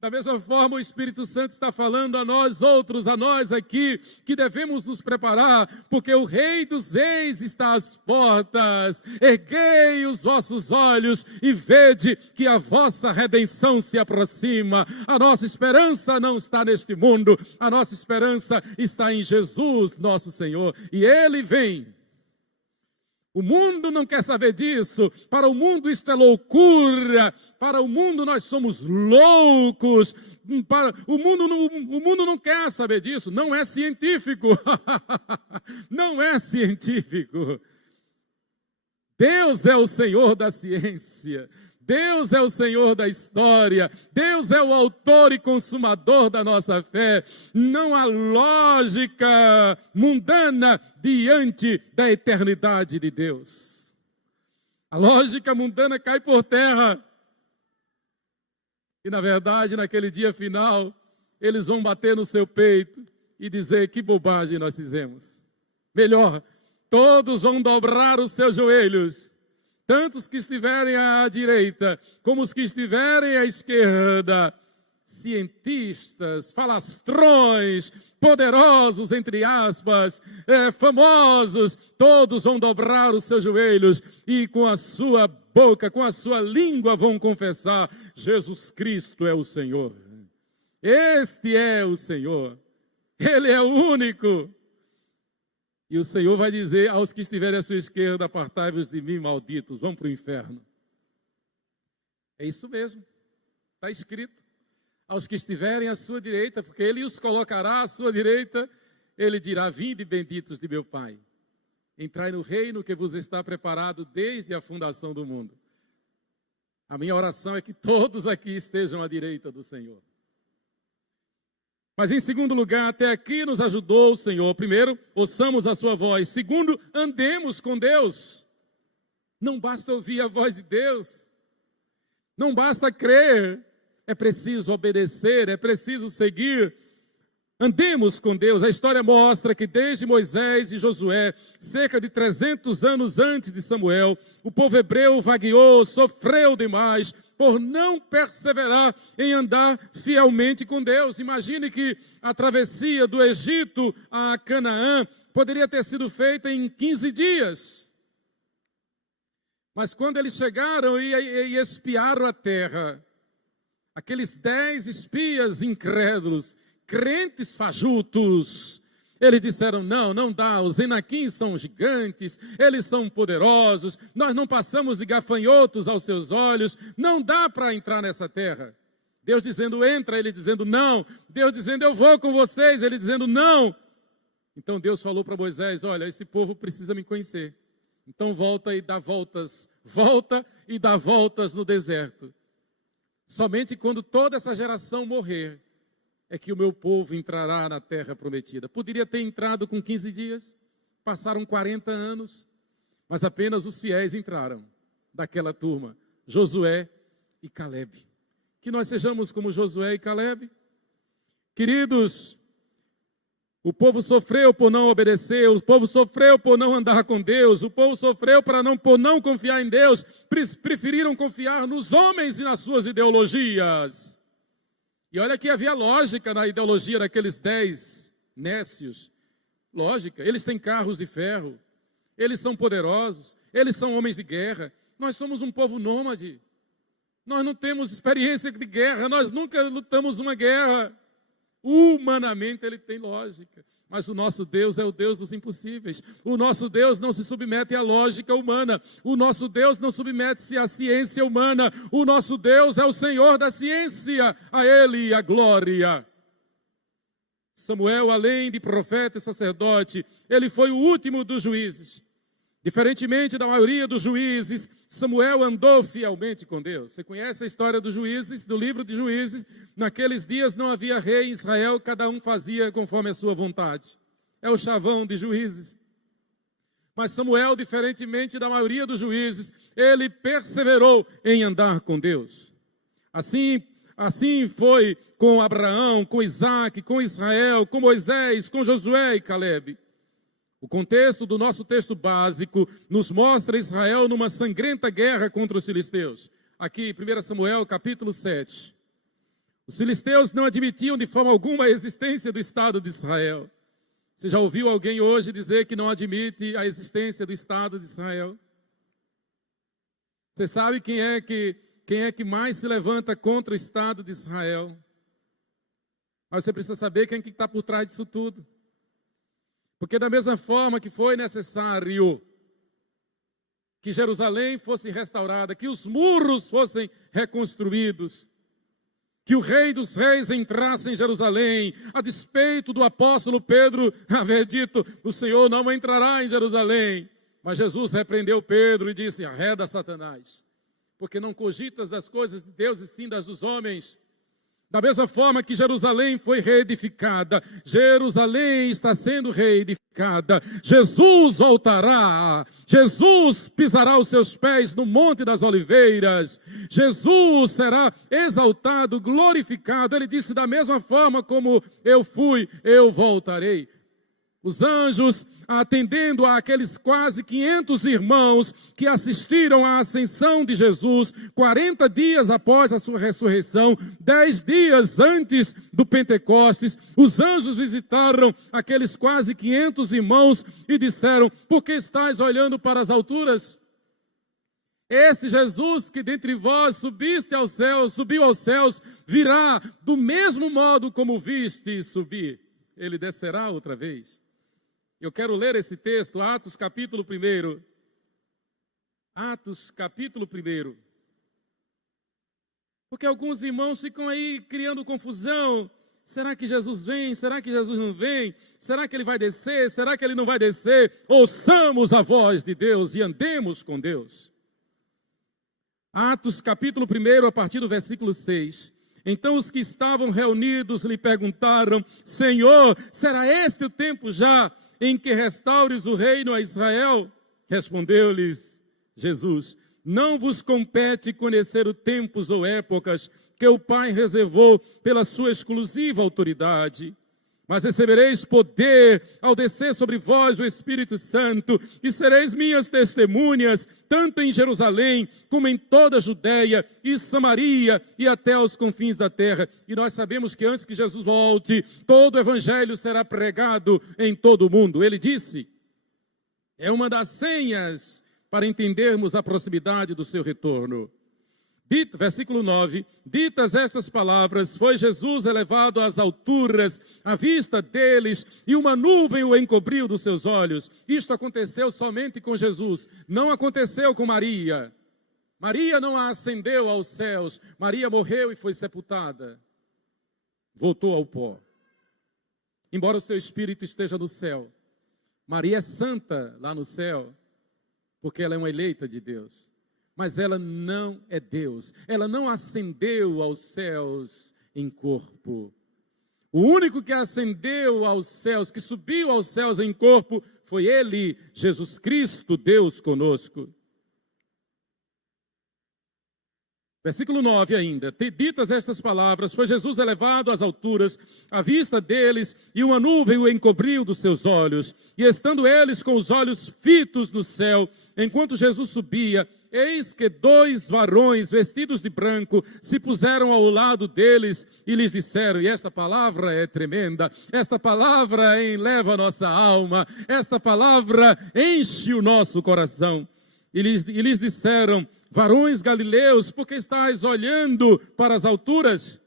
Da mesma forma, o Espírito Santo está falando a nós outros, a nós aqui, que devemos nos preparar, porque o Rei dos Reis está às portas. Erguei os vossos olhos e vede que a vossa redenção se aproxima. A nossa esperança não está neste mundo, a nossa esperança está em Jesus, nosso Senhor, e Ele vem. O mundo não quer saber disso. Para o mundo isto é loucura. Para o mundo nós somos loucos. O mundo não quer saber disso. Não é científico. Não é científico. Deus é o Senhor da ciência. Deus é o Senhor da história, Deus é o autor e consumador da nossa fé. Não há lógica mundana diante da eternidade de Deus. A lógica mundana cai por terra. E na verdade, naquele dia final, eles vão bater no seu peito e dizer: que bobagem nós fizemos. Melhor, todos vão dobrar os seus joelhos, tanto os que estiverem à direita, como os que estiverem à esquerda. Cientistas, falastrões, poderosos, entre aspas, famosos, todos vão dobrar os seus joelhos e com a sua boca, com a sua língua vão confessar: Jesus Cristo é o Senhor. Este é o Senhor. Ele é o único. E o Senhor vai dizer aos que estiverem à sua esquerda: apartai-vos de mim, malditos, vão para o inferno. É isso mesmo. está escrito, aos que estiverem à sua direita, porque ele os colocará à sua direita, ele dirá: vinde benditos de meu Pai, entrai no reino que vos está preparado desde a fundação do mundo. A minha oração é que todos aqui estejam à direita do Senhor. Mas em segundo lugar, até aqui nos ajudou o Senhor. Primeiro, ouçamos a sua voz. Segundo, andemos com Deus. Não basta ouvir a voz de Deus. Não basta crer. É preciso obedecer, é preciso seguir. Andemos com Deus. A história mostra que desde Moisés e Josué, cerca de 300 anos antes de Samuel, o povo hebreu vagueou, sofreu demais por não perseverar em andar fielmente com Deus. Imagine que a travessia do Egito a Canaã poderia ter sido feita em 15 dias. Mas quando eles chegaram e espiaram a terra, aqueles 10 espias incrédulos, crentes fajutos, eles disseram: não dá, os Enaquins são gigantes, eles são poderosos, nós não passamos de gafanhotos aos seus olhos, não dá para entrar nessa terra. Deus dizendo: entra, ele dizendo: não. Deus dizendo: eu vou com vocês, ele dizendo: não. Então Deus falou para Moisés: olha, esse povo precisa me conhecer, então volta e dá voltas no deserto. Somente quando toda essa geração morrer, é que o meu povo entrará na terra prometida. Poderia ter entrado com 15 dias, passaram 40 anos, mas apenas os fiéis entraram daquela turma, Josué e Calebe. Que nós sejamos como Josué e Calebe. Queridos, o povo sofreu por não obedecer, o povo sofreu por não andar com Deus, o povo sofreu por não confiar em Deus, preferiram confiar nos homens e nas suas ideologias. E olha que havia lógica na ideologia daqueles 10 nécios. Lógica, eles têm carros de ferro, eles são poderosos, eles são homens de guerra. Nós somos um povo nômade, nós não temos experiência de guerra, nós nunca lutamos uma guerra. Humanamente ele tem lógica, mas o nosso Deus é o Deus dos impossíveis. O nosso Deus não se submete à lógica humana, o nosso Deus não submete-se à ciência humana, o nosso Deus é o Senhor da ciência, a Ele a glória. Samuel, além de profeta e sacerdote, ele foi o último dos juízes. Diferentemente da maioria dos juízes, Samuel andou fielmente com Deus. Você conhece a história dos juízes, do livro de Juízes? Naqueles dias não havia rei em Israel, cada um fazia conforme a sua vontade. É o chavão de Juízes. Mas Samuel, diferentemente da maioria dos juízes, ele perseverou em andar com Deus. Assim foi com Abraão, com Isaac, com Israel, com Moisés, com Josué e Calebe. O contexto do nosso texto básico nos mostra Israel numa sangrenta guerra contra os filisteus. Aqui, 1 Samuel, capítulo 7. Os filisteus não admitiam de forma alguma a existência do Estado de Israel. Você já ouviu alguém hoje dizer que não admite a existência do Estado de Israel? Você sabe quem é que mais se levanta contra o Estado de Israel? Mas você precisa saber quem é que está por trás disso tudo. Porque da mesma forma que foi necessário que Jerusalém fosse restaurada, que os muros fossem reconstruídos, que o Rei dos Reis entrasse em Jerusalém, a despeito do apóstolo Pedro haver dito: o Senhor não entrará em Jerusalém. Mas Jesus repreendeu Pedro e disse: arreda, Satanás, porque não cogitas das coisas de Deus e sim das dos homens. Da mesma forma que Jerusalém foi reedificada, Jerusalém está sendo reedificada. Jesus voltará, Jesus pisará os seus pés no Monte das Oliveiras, Jesus será exaltado, glorificado. Ele disse: da mesma forma como eu fui, eu voltarei. Os anjos, atendendo àqueles quase 500 irmãos que assistiram à ascensão de Jesus, 40 dias após a sua ressurreição, 10 dias antes do Pentecostes, os anjos visitaram aqueles quase 500 irmãos e disseram: por que estáis olhando para as alturas? Esse Jesus que dentre vós subiu aos céus, virá do mesmo modo como viste subir. Ele descerá outra vez. Eu quero ler esse texto, Atos capítulo 1. Atos capítulo 1. Porque alguns irmãos ficam aí criando confusão. Será que Jesus vem? Será que Jesus não vem? Será que ele vai descer? Será que ele não vai descer? Ouçamos a voz de Deus e andemos com Deus. Atos capítulo 1, a partir do versículo 6. Então os que estavam reunidos lhe perguntaram: Senhor, será este o tempo já em que restaures o reino a Israel? Respondeu-lhes Jesus: Não vos compete conhecer os tempos ou épocas que o Pai reservou pela sua exclusiva autoridade. Mas recebereis poder ao descer sobre vós o Espírito Santo, e sereis minhas testemunhas, tanto em Jerusalém, como em toda a Judeia e Samaria, e até aos confins da terra. E nós sabemos que antes que Jesus volte, todo o evangelho será pregado em todo o mundo. Ele disse, é uma das senhas para entendermos a proximidade do seu retorno. Versículo 9, ditas estas palavras, foi Jesus elevado às alturas, à vista deles, e uma nuvem o encobriu dos seus olhos. Isto aconteceu somente com Jesus, não aconteceu com Maria. Maria não a ascendeu aos céus, Maria morreu e foi sepultada. Voltou ao pó. Embora o seu espírito esteja no céu, Maria é santa lá no céu, porque ela é uma eleita de Deus. Mas ela não é Deus, ela não ascendeu aos céus em corpo. O único que ascendeu aos céus, que subiu aos céus em corpo, foi Ele, Jesus Cristo, Deus conosco. Versículo 9 ainda, ditas estas palavras, foi Jesus elevado às alturas, à vista deles, e uma nuvem o encobriu dos seus olhos. E estando eles com os olhos fitos no céu, enquanto Jesus subia, eis que 2 varões vestidos de branco se puseram ao lado deles e lhes disseram, e esta palavra é tremenda, esta palavra eleva a nossa alma, esta palavra enche o nosso coração. E lhes disseram, varões galileus, por que estáis olhando para as alturas?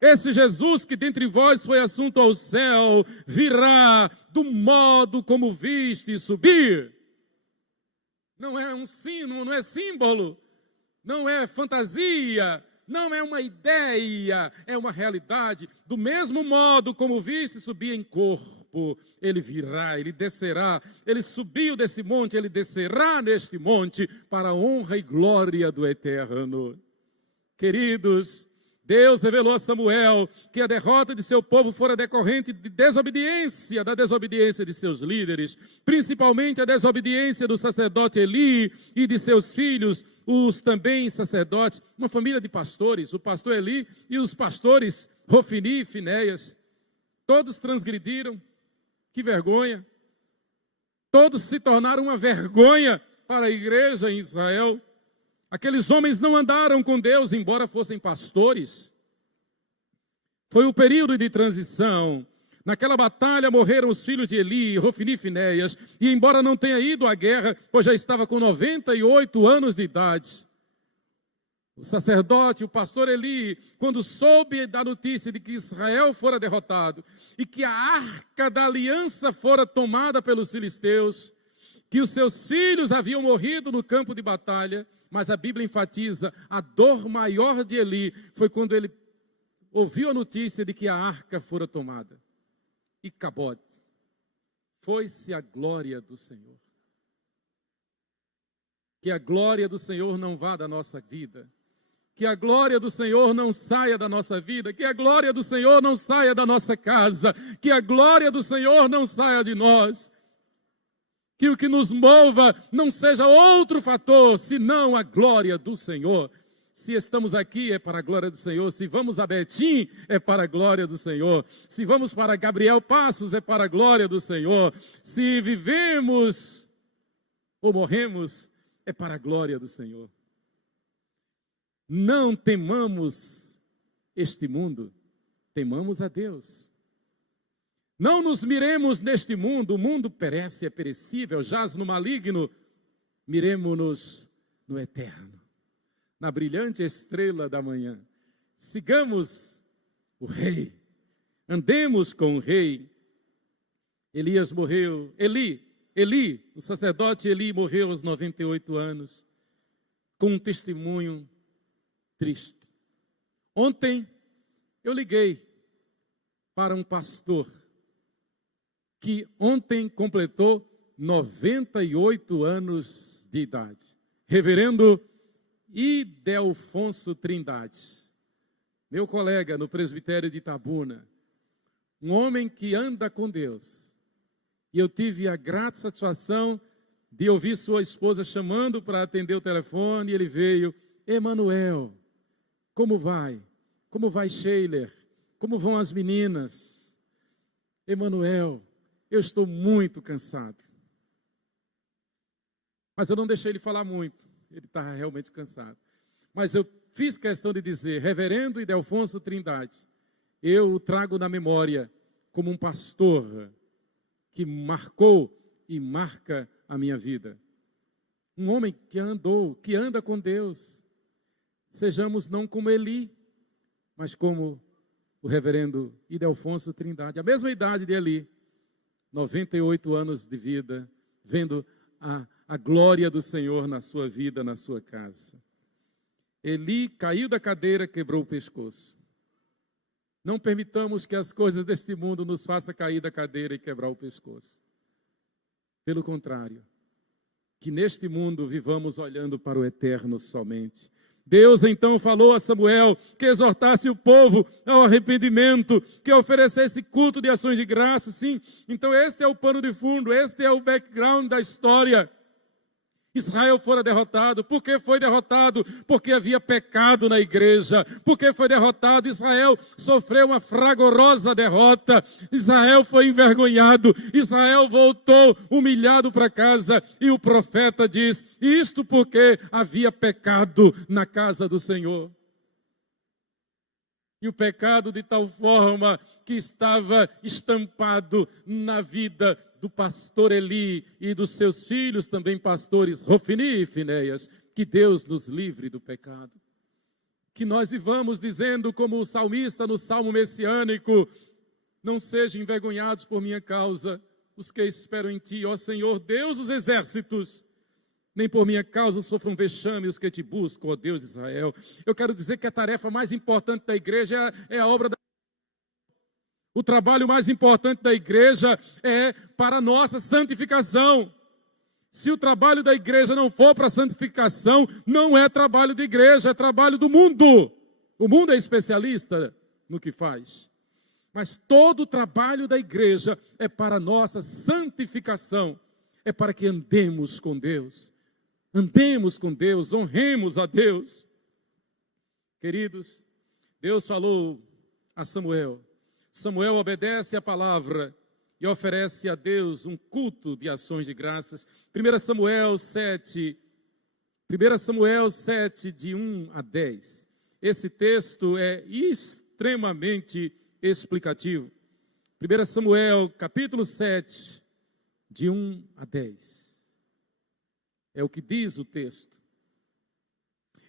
Esse Jesus que dentre vós foi assunto ao céu, virá do modo como viste subir. Não é um sino, não é símbolo, não é fantasia, não é uma ideia, é uma realidade. Do mesmo modo como viste subir em corpo, ele virá, ele descerá, ele subiu desse monte, ele descerá neste monte para a honra e glória do Eterno. Queridos, Deus revelou a Samuel que a derrota de seu povo fora decorrente de desobediência, da desobediência de seus líderes, principalmente a desobediência do sacerdote Eli e de seus filhos, os também sacerdotes, uma família de pastores, o pastor Eli e os pastores Rofini e Finéias, todos transgrediram, que vergonha, todos se tornaram uma vergonha para a igreja em Israel. Aqueles homens não andaram com Deus, embora fossem pastores. Foi o período de transição. Naquela batalha morreram os filhos de Eli, Rofini e Finéias, e embora não tenha ido à guerra, pois já estava com 98 anos de idade, o sacerdote, o pastor Eli, quando soube da notícia de que Israel fora derrotado e que a arca da aliança fora tomada pelos filisteus, que os seus filhos haviam morrido no campo de batalha, mas a Bíblia enfatiza, a dor maior de Eli foi quando ele ouviu a notícia de que a arca fora tomada. E Cabote, foi-se a glória do Senhor. Que a glória do Senhor não vá da nossa vida. Que a glória do Senhor não saia da nossa vida. Que a glória do Senhor não saia da nossa casa. Que a glória do Senhor não saia de nós. Que o que nos mova não seja outro fator, senão a glória do Senhor. Se estamos aqui é para a glória do Senhor, se vamos a Betim é para a glória do Senhor, se vamos para Gabriel Passos é para a glória do Senhor, se vivemos ou morremos é para a glória do Senhor. Não temamos este mundo, temamos a Deus. Não nos miremos neste mundo, o mundo perece, é perecível, jaz no maligno. Miremo-nos no eterno, na brilhante estrela da manhã. Sigamos o rei, andemos com o rei. Elias morreu, Eli, o sacerdote Eli morreu aos 98 anos, com um testemunho triste. Ontem eu liguei para um pastor que ontem completou 98 anos de idade. Reverendo Idelfonso Trindade, meu colega no presbitério de Itabuna, um homem que anda com Deus. E eu tive a grata satisfação de ouvir sua esposa chamando para atender o telefone, e ele veio: Emanuel, como vai? Como vai Sheiler? Como vão as meninas? Emanuel, eu estou muito cansado. Mas eu não deixei ele falar muito, ele estava realmente cansado. Mas eu fiz questão de dizer: Reverendo Idelfonso Trindade, eu o trago na memória como um pastor que marcou e marca a minha vida. Um homem que andou, que anda com Deus. Sejamos não como Eli, mas como o reverendo Idelfonso Trindade, a mesma idade de Eli, 98 anos de vida, vendo a glória do Senhor na sua vida, na sua casa. Eli caiu da cadeira, quebrou o pescoço. Não permitamos que as coisas deste mundo nos façam cair da cadeira e quebrar o pescoço. Pelo contrário, que neste mundo vivamos olhando para o eterno somente. Deus então falou a Samuel que exortasse o povo ao arrependimento, que oferecesse culto de ações de graça, sim. Então este é o pano de fundo, este é o background da história. Israel fora derrotado. Por que foi derrotado? Porque havia pecado na igreja. Por que foi derrotado? Israel sofreu uma fragorosa derrota. Israel foi envergonhado. Israel voltou humilhado para casa. E o profeta diz: isto porque havia pecado na casa do Senhor. E o pecado de tal forma que estava estampado na vida do pastor Eli e dos seus filhos, também pastores Rofini e Finéias. Que Deus nos livre do pecado. Que nós vivamos dizendo, como o salmista no Salmo messiânico: não sejam envergonhados por minha causa os que esperam em ti, ó Senhor, Deus dos exércitos. Nem por minha causa sofram vexame os que te buscam, ó Deus de Israel. Eu quero dizer que a tarefa mais importante da igreja é a obra da... O trabalho mais importante da igreja é para a nossa santificação. Se o trabalho da igreja não for para a santificação, não é trabalho de igreja, é trabalho do mundo. O mundo é especialista no que faz. Mas todo o trabalho da igreja é para a nossa santificação. É para que andemos com Deus. Andemos com Deus, honremos a Deus. Queridos, Deus falou a Samuel. Samuel obedece a palavra e oferece a Deus um culto de ações de graças. 1 Samuel 7, de 1 a 10. Esse texto é extremamente explicativo. 1 Samuel, capítulo 7, de 1 a 10. É o que diz o texto.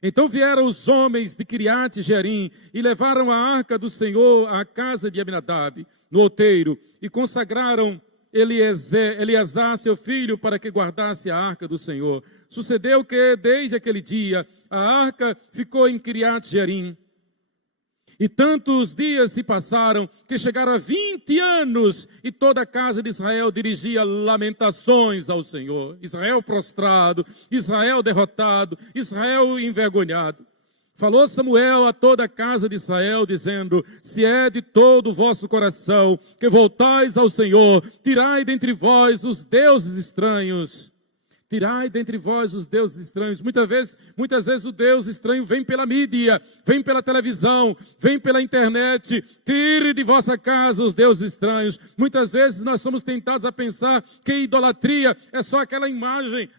Então vieram os homens de Kiriat Jearim e levaram a arca do Senhor à casa de Abinadab, no outeiro, e consagraram Eleazar, seu filho, para que guardasse a arca do Senhor. Sucedeu que, desde aquele dia, a arca ficou em Kiriat Jearim. E tantos dias se passaram, que chegaram a 20 anos, e toda a casa de Israel dirigia lamentações ao Senhor. Israel prostrado, Israel derrotado, Israel envergonhado. Falou Samuel a toda a casa de Israel, dizendo: se é de todo o vosso coração que voltais ao Senhor, tirai dentre vós os deuses estranhos. Tirai dentre vós os deuses estranhos. Muitas vezes o Deus estranho vem pela mídia, vem pela televisão, vem pela internet. Tire de vossa casa os deuses estranhos. Muitas vezes nós somos tentados a pensar que idolatria é só aquela imagem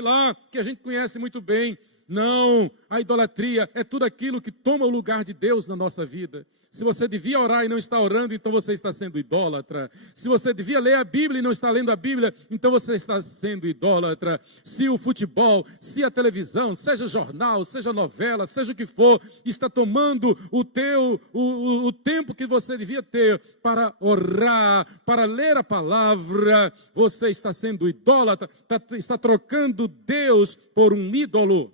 lá que a gente conhece muito bem. Não, a idolatria é tudo aquilo que toma o lugar de Deus na nossa vida. Se você devia orar e não está orando, então você está sendo idólatra. Se você devia ler a Bíblia e não está lendo a Bíblia, então você está sendo idólatra. Se o futebol, se a televisão, seja jornal, seja novela, seja o que for, está tomando o tempo que você devia ter para orar, para ler a palavra, você está sendo idólatra, está trocando Deus por um ídolo.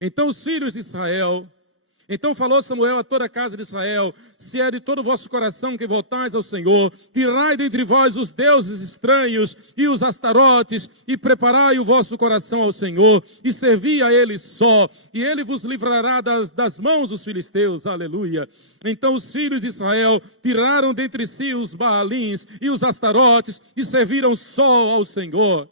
Então os filhos de Israel, então falou Samuel a toda a casa de Israel: se é de todo o vosso coração que voltais ao Senhor, tirai dentre vós os deuses estranhos e os astarotes, e preparai o vosso coração ao Senhor, e servi a Ele só, e Ele vos livrará das mãos dos filisteus. Aleluia. Então os filhos de Israel tiraram dentre si os Baalins e os astarotes, e serviram só ao Senhor.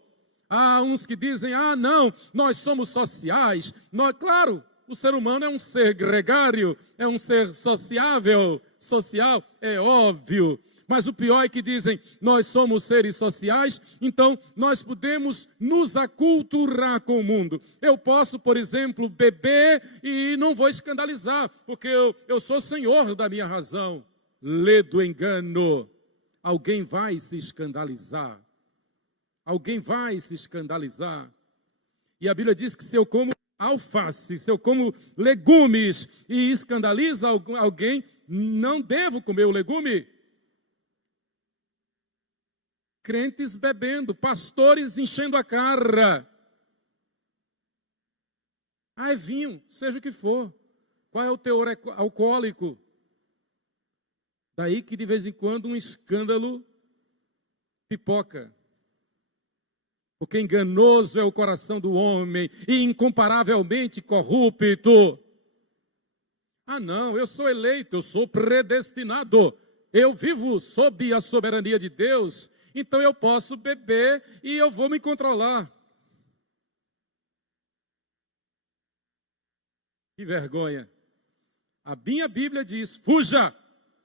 Há uns que dizem: ah não, nós somos sociais. Claro, o ser humano é um ser gregário, é um ser sociável, social, é óbvio. Mas o pior é que dizem: nós somos seres sociais, então nós podemos nos aculturar com o mundo. Eu posso, por exemplo, beber e não vou escandalizar, porque eu sou senhor da minha razão. Lê do engano. Alguém vai se escandalizar. Alguém vai se escandalizar. E a Bíblia diz que se eu como alface, se eu como legumes e escandaliza alguém, não devo comer o legume. Crentes bebendo, pastores enchendo a cara. Ah, é vinho, seja o que for. Qual é o teor alcoólico? Daí que de vez em quando um escândalo pipoca. Porque enganoso é o coração do homem e incomparavelmente corrupto. Ah não, eu sou eleito, eu sou predestinado. Eu vivo sob a soberania de Deus, então eu posso beber e eu vou me controlar. Que vergonha. A minha Bíblia diz: fuja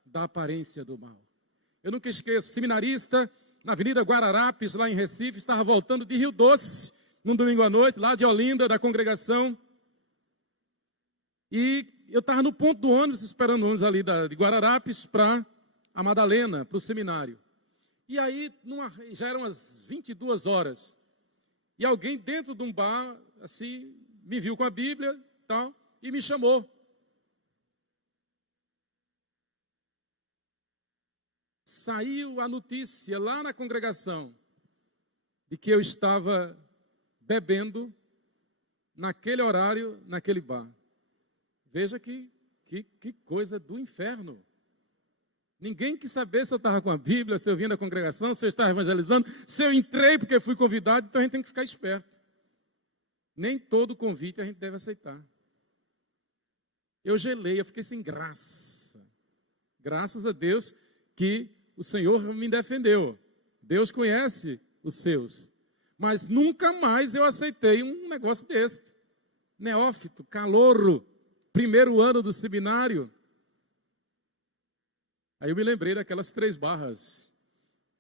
da aparência do mal. Eu nunca esqueço, seminarista, na Avenida Guararapes, lá em Recife, estava voltando de Rio Doce, num domingo à noite, lá de Olinda, da congregação. E eu estava no ponto do ônibus, esperando o ônibus ali de Guararapes para a Madalena, para o seminário. E aí, já eram as 22 horas. E alguém dentro de um bar, assim, me viu com a Bíblia tal, e me chamou. Saiu a notícia lá na congregação de que eu estava bebendo naquele horário, naquele bar. Veja que coisa do inferno. Ninguém quis saber se eu estava com a Bíblia, se eu vim da congregação, se eu estava evangelizando, se eu entrei porque fui convidado, então a gente tem que ficar esperto. Nem todo convite a gente deve aceitar. Eu gelei, eu fiquei sem graça. Graças a Deus que o Senhor me defendeu. Deus conhece os seus. Mas nunca mais eu aceitei um negócio desse. Neófito, calouro, primeiro ano do seminário. Aí eu me lembrei daquelas 3 barras,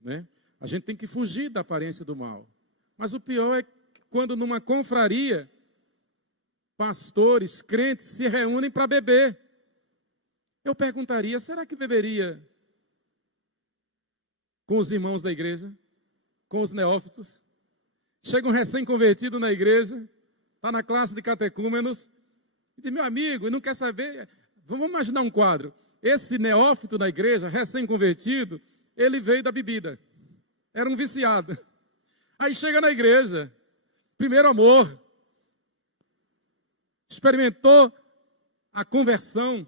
né? A gente tem que fugir da aparência do mal. Mas o pior é que quando numa confraria, pastores, crentes se reúnem para beber. Eu perguntaria: será que beberia com os irmãos da igreja? Com os neófitos? Chega um recém-convertido na igreja, está na classe de catecúmenos, e diz: meu amigo, e não quer saber? Vamos imaginar um quadro. Esse neófito na igreja, recém-convertido, ele veio da bebida. Era um viciado. Aí chega na igreja, primeiro amor, experimentou a conversão.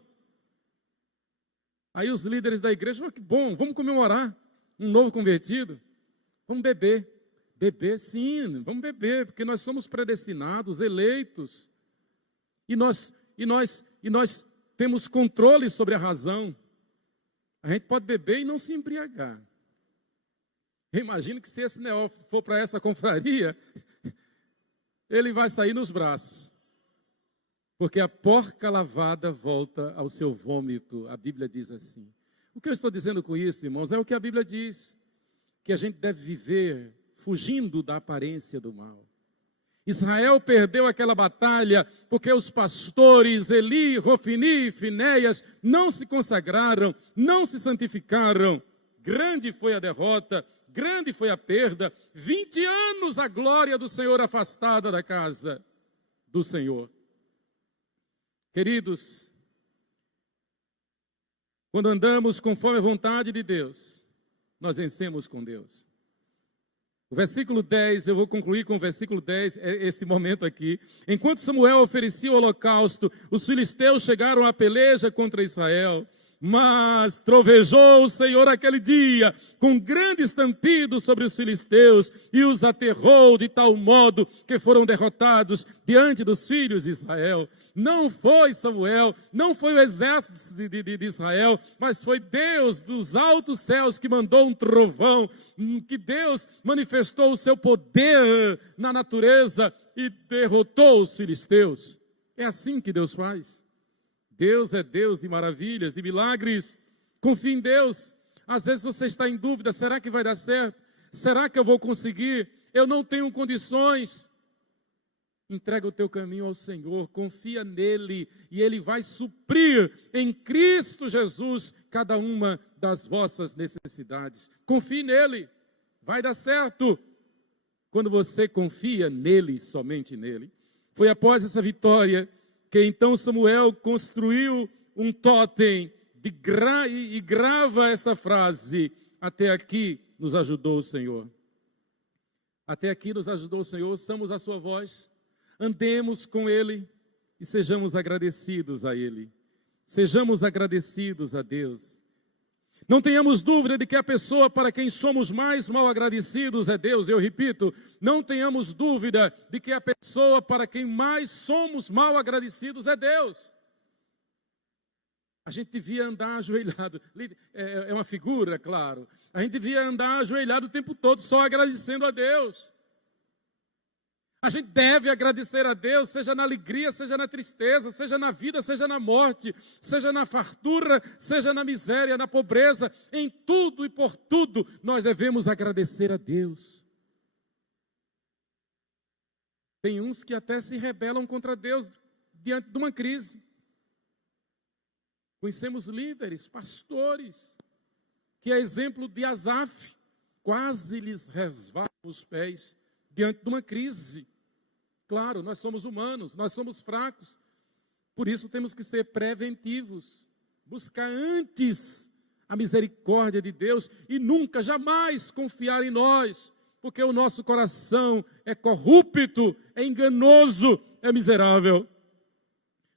Aí os líderes da igreja falaram: que bom, vamos comemorar um novo convertido. Vamos beber. Beber, sim, vamos beber, porque nós somos predestinados, eleitos. E nós temos controle sobre a razão. A gente pode beber e não se embriagar. Eu imagino que se esse neófito for para essa confraria, ele vai sair nos braços. Porque a porca lavada volta ao seu vômito. A Bíblia diz assim. O que eu estou dizendo com isso, irmãos, é o que a Bíblia diz. Que a gente deve viver fugindo da aparência do mal. Israel perdeu aquela batalha porque os pastores Eli, Rofini e Finéias não se consagraram, não se santificaram. Grande foi a derrota, grande foi a perda. 20 anos a glória do Senhor afastada da casa do Senhor. Queridos, quando andamos conforme a vontade de Deus, nós vencemos com Deus. O versículo 10, eu vou concluir com o versículo 10, este momento aqui. Enquanto Samuel oferecia o holocausto, os filisteus chegaram à peleja contra Israel. Mas trovejou o Senhor aquele dia com grande estampido sobre os filisteus e os aterrou de tal modo que foram derrotados diante dos filhos de Israel. Não foi Samuel, não foi o exército de Israel, mas foi Deus dos altos céus que mandou um trovão, que Deus manifestou o seu poder na natureza e derrotou os filisteus. É assim que Deus faz. Deus é Deus de maravilhas, de milagres. Confie em Deus. Às vezes você está em dúvida, será que vai dar certo? Será que eu vou conseguir? Eu não tenho condições. Entrega o teu caminho ao Senhor, confia nele e ele vai suprir em Cristo Jesus cada uma das vossas necessidades. Confie nele, vai dar certo quando você confia nele, somente nele. Foi após essa vitória que então Samuel construiu um totem e grava esta frase: até aqui nos ajudou o Senhor. Até aqui nos ajudou o Senhor, somos a sua voz, andemos com Ele e sejamos agradecidos a Ele. Sejamos agradecidos a Deus. Não tenhamos dúvida de que a pessoa para quem somos mais mal agradecidos é Deus. Eu repito, não tenhamos dúvida de que a pessoa para quem mais somos mal agradecidos é Deus. A gente devia andar ajoelhado, é uma figura, claro. A gente devia andar ajoelhado o tempo todo só agradecendo a Deus. A gente deve agradecer a Deus, seja na alegria, seja na tristeza, seja na vida, seja na morte, seja na fartura, seja na miséria, na pobreza, em tudo e por tudo, nós devemos agradecer a Deus. Tem uns que até se rebelam contra Deus diante de uma crise. Conhecemos líderes, pastores, que é exemplo de Asaf, quase lhes resvalam os pés diante de uma crise. Claro, nós somos humanos, nós somos fracos, por isso temos que ser preventivos, buscar antes a misericórdia de Deus e nunca, jamais confiar em nós, porque o nosso coração é corrupto, é enganoso, é miserável.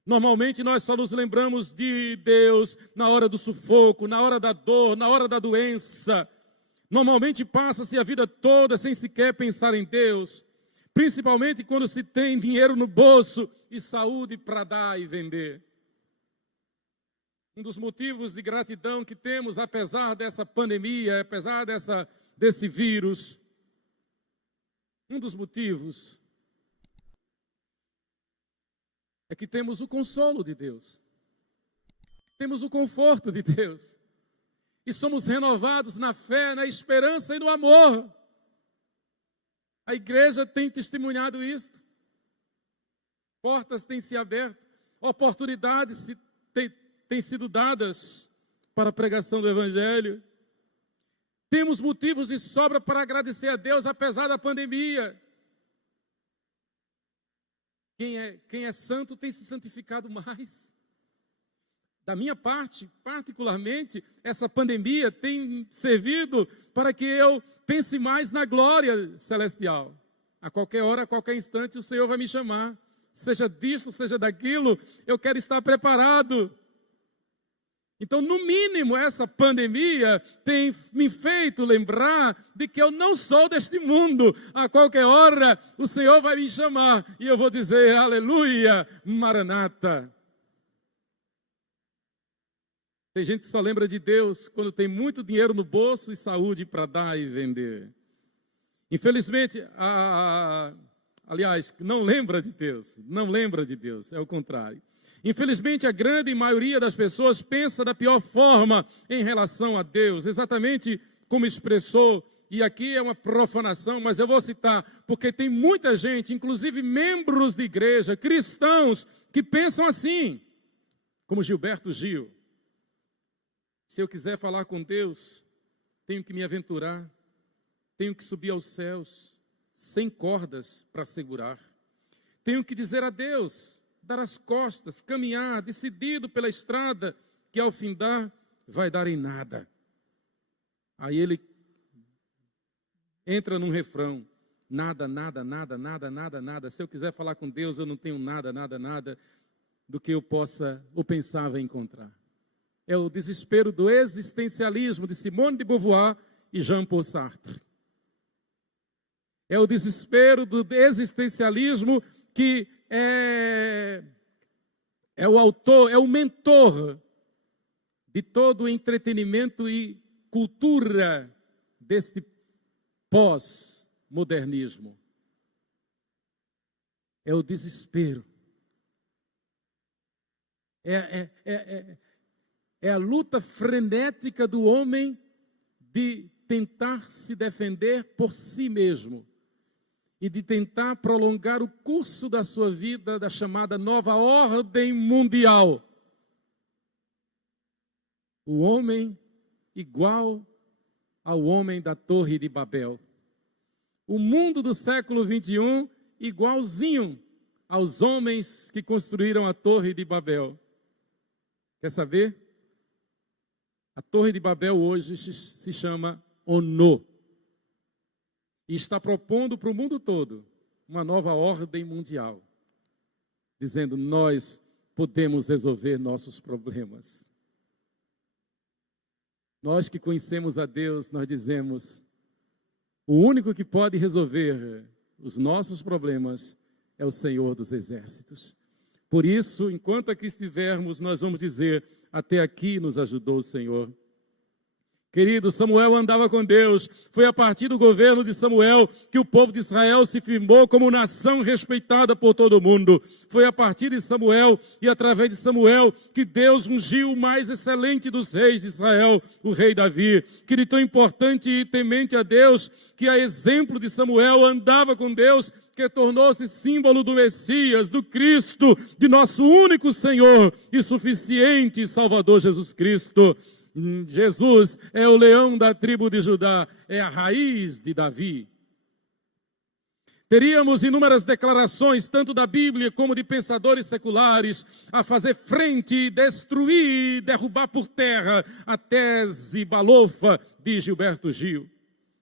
Normalmente nós só nos lembramos de Deus na hora do sufoco, na hora da dor, na hora da doença. Normalmente passa-se a vida toda sem sequer pensar em Deus, principalmente quando se tem dinheiro no bolso e saúde para dar e vender. Um dos motivos de gratidão que temos, apesar dessa pandemia, apesar desse vírus, um dos motivos é que temos o consolo de Deus, temos o conforto de Deus, e somos renovados na fé, na esperança e no amor. A igreja tem testemunhado isto. Portas têm se aberto, oportunidades têm sido dadas para a pregação do Evangelho. Temos motivos de sobra para agradecer a Deus, apesar da pandemia. Quem é santo tem se santificado mais. Da minha parte, particularmente, essa pandemia tem servido para que eu pense mais na glória celestial. A qualquer hora, a qualquer instante, o Senhor vai me chamar. Seja disso, seja daquilo, eu quero estar preparado. Então, no mínimo, essa pandemia tem me feito lembrar de que eu não sou deste mundo. A qualquer hora, o Senhor vai me chamar e eu vou dizer, aleluia, Maranata. Tem gente que só lembra de Deus quando tem muito dinheiro no bolso e saúde para dar e vender. Infelizmente, aliás, não lembra de Deus, é o contrário. Infelizmente, a grande maioria das pessoas pensa da pior forma em relação a Deus, exatamente como expressou, e aqui é uma profanação, mas eu vou citar, porque tem muita gente, inclusive membros de igreja, cristãos, que pensam assim, como Gilberto Gil. Se eu quiser falar com Deus, tenho que me aventurar, tenho que subir aos céus, sem cordas para segurar. Tenho que dizer a Deus, dar as costas, caminhar, decidido pela estrada, que ao findar vai dar em nada. Aí ele entra num refrão. Nada, nada, nada, nada, nada, nada. Se eu quiser falar com Deus, eu não tenho nada, nada, nada do que eu possa ou pensava encontrar. É o desespero do existencialismo de Simone de Beauvoir e Jean-Paul Sartre. É o desespero do existencialismo que é o autor, é o mentor de todo o entretenimento e cultura deste pós-modernismo. É o desespero. É a luta frenética do homem de tentar se defender por si mesmo e de tentar prolongar o curso da sua vida da chamada nova ordem mundial. O homem igual ao homem da Torre de Babel. O mundo do século 21 igualzinho aos homens que construíram a Torre de Babel. Quer saber? A Torre de Babel hoje se chama ONU. E está propondo para o mundo todo uma nova ordem mundial. Dizendo, nós podemos resolver nossos problemas. Nós que conhecemos a Deus, nós dizemos, o único que pode resolver os nossos problemas é o Senhor dos Exércitos. Por isso, enquanto aqui estivermos, nós vamos dizer, até aqui nos ajudou o Senhor. Querido, Samuel andava com Deus. Foi a partir do governo de Samuel que o povo de Israel se firmou como nação respeitada por todo mundo. Foi a partir de Samuel e através de Samuel que Deus ungiu o mais excelente dos reis de Israel, o rei Davi, que de tão importante e temente a Deus, que a exemplo de Samuel andava com Deus, que tornou-se símbolo do Messias, do Cristo, de nosso único Senhor e suficiente Salvador Jesus Cristo. Jesus é o leão da tribo de Judá, é a raiz de Davi. Teríamos inúmeras declarações, tanto da Bíblia como de pensadores seculares, a fazer frente, destruir, derrubar por terra a tese balofa de Gilberto Gil.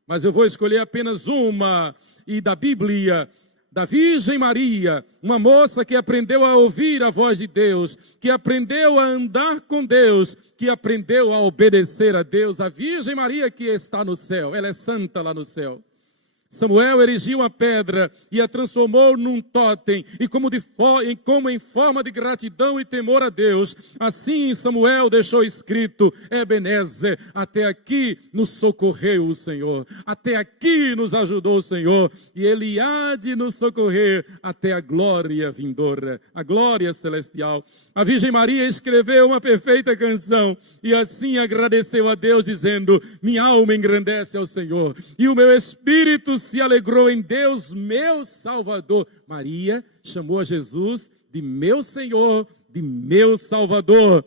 Mas eu vou escolher apenas uma, e da Bíblia, da Virgem Maria, uma moça que aprendeu a ouvir a voz de Deus, que aprendeu a andar com Deus, que aprendeu a obedecer a Deus, a Virgem Maria que está no céu, ela é santa lá no céu. Samuel erigiu uma pedra e a transformou num tótem, e como em forma de gratidão e temor a Deus, assim Samuel deixou escrito, Ebenezer, até aqui nos socorreu o Senhor, até aqui nos ajudou o Senhor, e Ele há de nos socorrer até a glória vindoura, a glória celestial. A Virgem Maria escreveu uma perfeita canção, e assim agradeceu a Deus, dizendo, minha alma engrandece ao Senhor, e o meu espírito se alegrou em Deus, meu Salvador. Maria chamou a Jesus de meu Senhor, de meu Salvador,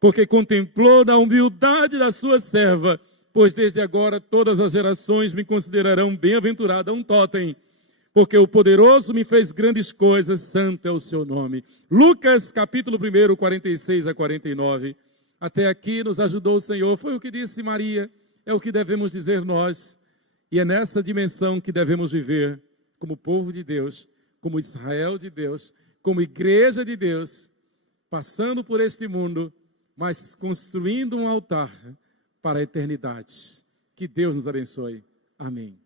porque contemplou na humildade da sua serva, pois desde agora todas as gerações me considerarão bem-aventurada, um totem, porque o poderoso me fez grandes coisas, santo é o seu nome. Lucas capítulo 1, 46 a 49. Até aqui nos ajudou o Senhor, foi o que disse Maria, é o que devemos dizer nós. E é nessa dimensão que devemos viver, como povo de Deus, como Israel de Deus, como igreja de Deus, passando por este mundo, mas construindo um altar para a eternidade. Que Deus nos abençoe. Amém.